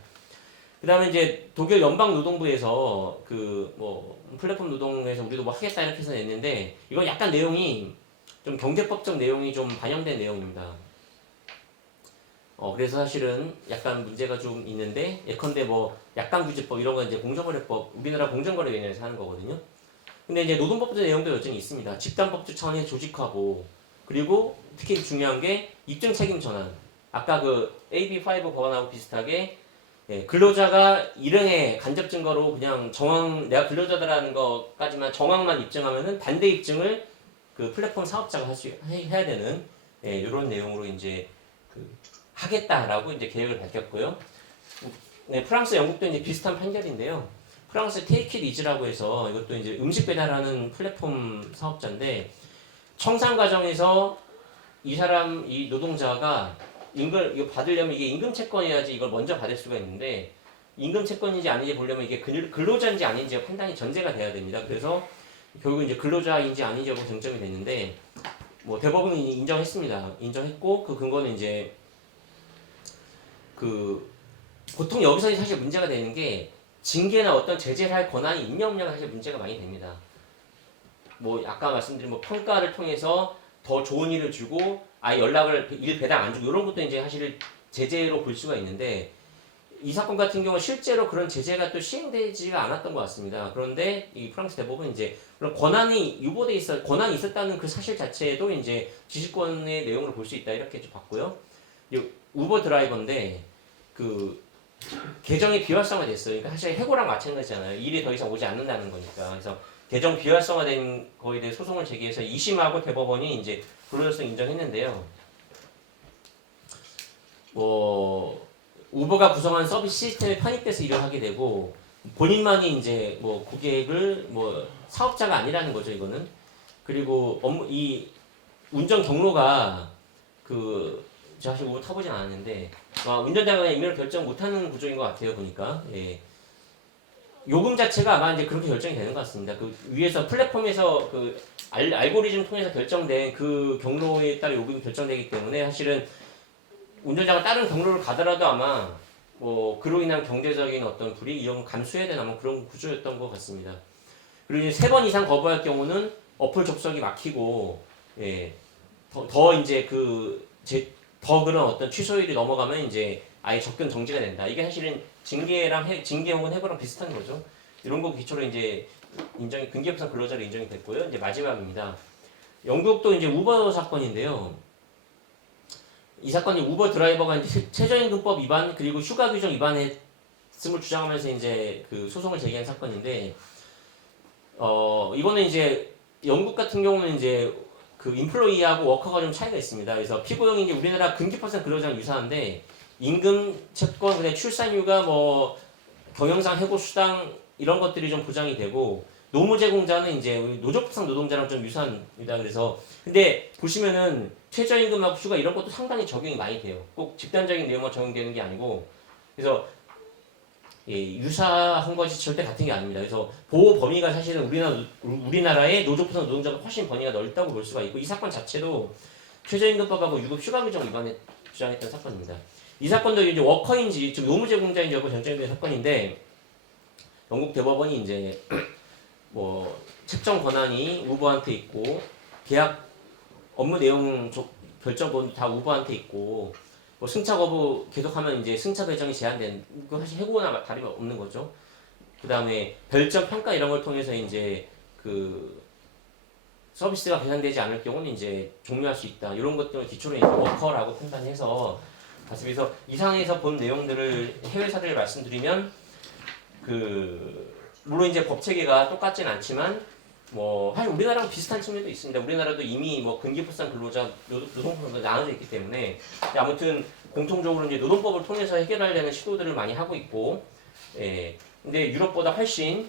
그 다음에 이제 독일 연방노동부에서 플랫폼 노동에서 우리도 뭐 하겠다 이렇게 해서 냈는데 이건 약간 내용이 좀 경제법적 내용이 좀 반영된 내용입니다. 그래서 사실은 약간 문제가 좀 있는데 예컨대 뭐 약관규제법 이런 거 이제 공정거래법 우리나라 공정거래위원회에서 하는 거거든요. 근데 이제 노동법제 내용도 여전히 있습니다. 집단법적 차원의 조직화고 그리고 특히 중요한 게 입증 책임 전환. 아까 그 AB5 법안하고 비슷하게 근로자가 일행의 간접 증거로 그냥 정황 내가 근로자다라는 것까지만 정황만 입증하면은 반대 입증을 그 플랫폼 사업자가 해야 되는 이런 내용으로 이제 그 하겠다라고 이제 계획을 밝혔고요. 네, 프랑스, 영국도 이제 비슷한 판결인데요. 프랑스 테이크 잇 이즈라고 해서 이것도 이제 음식 배달하는 플랫폼 사업자인데 청산 과정에서 이 노동자가 이거 받으려면 이게 임금 채권이어야지 이걸 먼저 받을 수가 있는데 임금 채권인지 아닌지 보려면 이게 근로자인지 아닌지가 판단이 전제가 돼야 됩니다. 그래서 결국 이제 근로자인지 아닌지하고 쟁점이 됐는데 뭐 대법원이 인정했습니다. 인정했고 그 근거는 이제 그 보통 여기서 사실 문제가 되는 게 징계나 어떤 제재를 할 권한이 있냐 없냐가 사실 문제가 많이 됩니다. 뭐 아까 말씀드린 뭐 평가를 통해서 더 좋은 일을 주고 아예 일 배당 안 주고 이런 것도 이제 사실 제재로 볼 수가 있는데 이 사건 같은 경우 실제로 그런 제재가 또 시행되지가 않았던 것 같습니다. 그런데 이 프랑스 대법은 이제 그런 권한이 유보돼 있어 권한이 있었다는 그 사실 자체에도 이제 지시권의 내용을 볼 수 있다 이렇게 좀 봤고요. 우버 드라이버인데 그 계정이 비활성화됐어요. 그러니까 사실 해고랑 마찬가지잖아요. 일이 더 이상 오지 않는다는 거니까. 그래서 계정 비활성화된 거에 대해 소송을 제기해서 2심하고 대법원이 이제 불효성 인정했는데요. 우버가 구성한 서비스 시스템에 편입돼서 일을 하게 되고 본인만이 이제 뭐 고객을 뭐 사업자가 아니라는 거죠 이거는. 그리고 이 운전 경로가 제가 사실 우버 타보진 않았는데 운전자가 임의로 결정 못하는 구조인 것 같아요 보니까. 예. 요금 자체가 아마 이제 그렇게 결정이 되는 것 같습니다. 그 위에서 플랫폼에서 그 알고리즘 통해서 결정된 그 경로에 따라 요금이 결정되기 때문에 사실은 운전자가 다른 경로를 가더라도 아마 뭐 그로 인한 경제적인 어떤 불이익 이런 걸 감수해야 되는 아마 그런 구조였던 것 같습니다. 그리고 이제 3번 이상 거부할 경우는 어플 접속이 막히고 더 이제 더 그런 어떤 취소일이 넘어가면 이제 아예 접근 정지가 된다. 이게 사실은 징계 혹은 해고랑 비슷한 거죠. 이런 거 기초로 이제 근기업상 근로자로 인정이 됐고요. 이제 마지막입니다. 영국도 이제 우버 사건인데요. 이 사건이 우버 드라이버가 이제 최저임금법 위반 그리고 휴가 규정 위반했음을 주장하면서 이제 그 소송을 제기한 사건인데 이거는 이제 영국 같은 경우는 이제 그 인플로이하고 워커가 좀 차이가 있습니다. 그래서 피고형이 이제 우리나라 근기법상 근로자랑 유사한데 임금 채권, 그다음에 출산휴가, 뭐 경영상 해고 수당 이런 것들이 좀 보장이 되고 노무 제공자는 이제 노조법상 노동자랑 좀 유사합니다. 그래서 근데 보시면은 최저임금하고 휴가 이런 것도 상당히 적용이 많이 돼요. 꼭 집단적인 내용만 적용되는 게 아니고 그래서 유사한 것이 절대 같은 게 아닙니다. 그래서 보호 범위가 사실은 우리나라의 노조법상 노동자가 훨씬 범위가 넓다고 볼 수가 있고 이 사건 자체도 최저임금법하고 유급 휴가 규정 위반에 주장했던 사건입니다. 이 사건도 이제 워커인지 즉 노무 제공자인지 여부 결정된 사건인데 영국 대법원이 이제 뭐 책정 권한이 우버한테 있고 계약 업무 내용 결정권 다 우버한테 있고 뭐 승차 거부 계속하면 이제 승차 배정이 제한된 그 사실 해고나 다름없는 거죠. 그 다음에 별점 평가 이런 걸 통해서 이제 그 서비스가 배상되지 않을 경우는 이제 종료할 수 있다. 이런 것들을 기초로 이제 워커라고 판단해서 그래서 이상에서 본 내용들을 해외 사례를 말씀드리면 물론 이제 법 체계가 똑같진 않지만 뭐 사실 우리나라랑 비슷한 측면도 있습니다. 우리나라도 이미 뭐 근기법상 근로자 노동법으로 나눠져 있기 때문에 아무튼 공통적으로 이제 노동법을 통해서 해결하려는 시도들을 많이 하고 있고, 근데 유럽보다 훨씬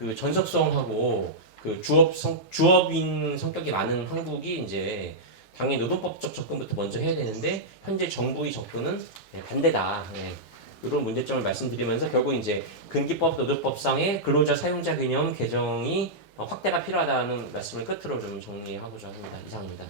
그 전속성하고 그 주업인 성격이 많은 한국이 이제 당연히 노동법적 접근부터 먼저 해야 되는데 현재 정부의 접근은 반대다. 이런 문제점을 말씀드리면서 결국 이제 근기법 노동법상의 근로자 사용자 개념 개정이 확대가 필요하다는 말씀을 끝으로 좀 정리하고자 합니다. 이상입니다.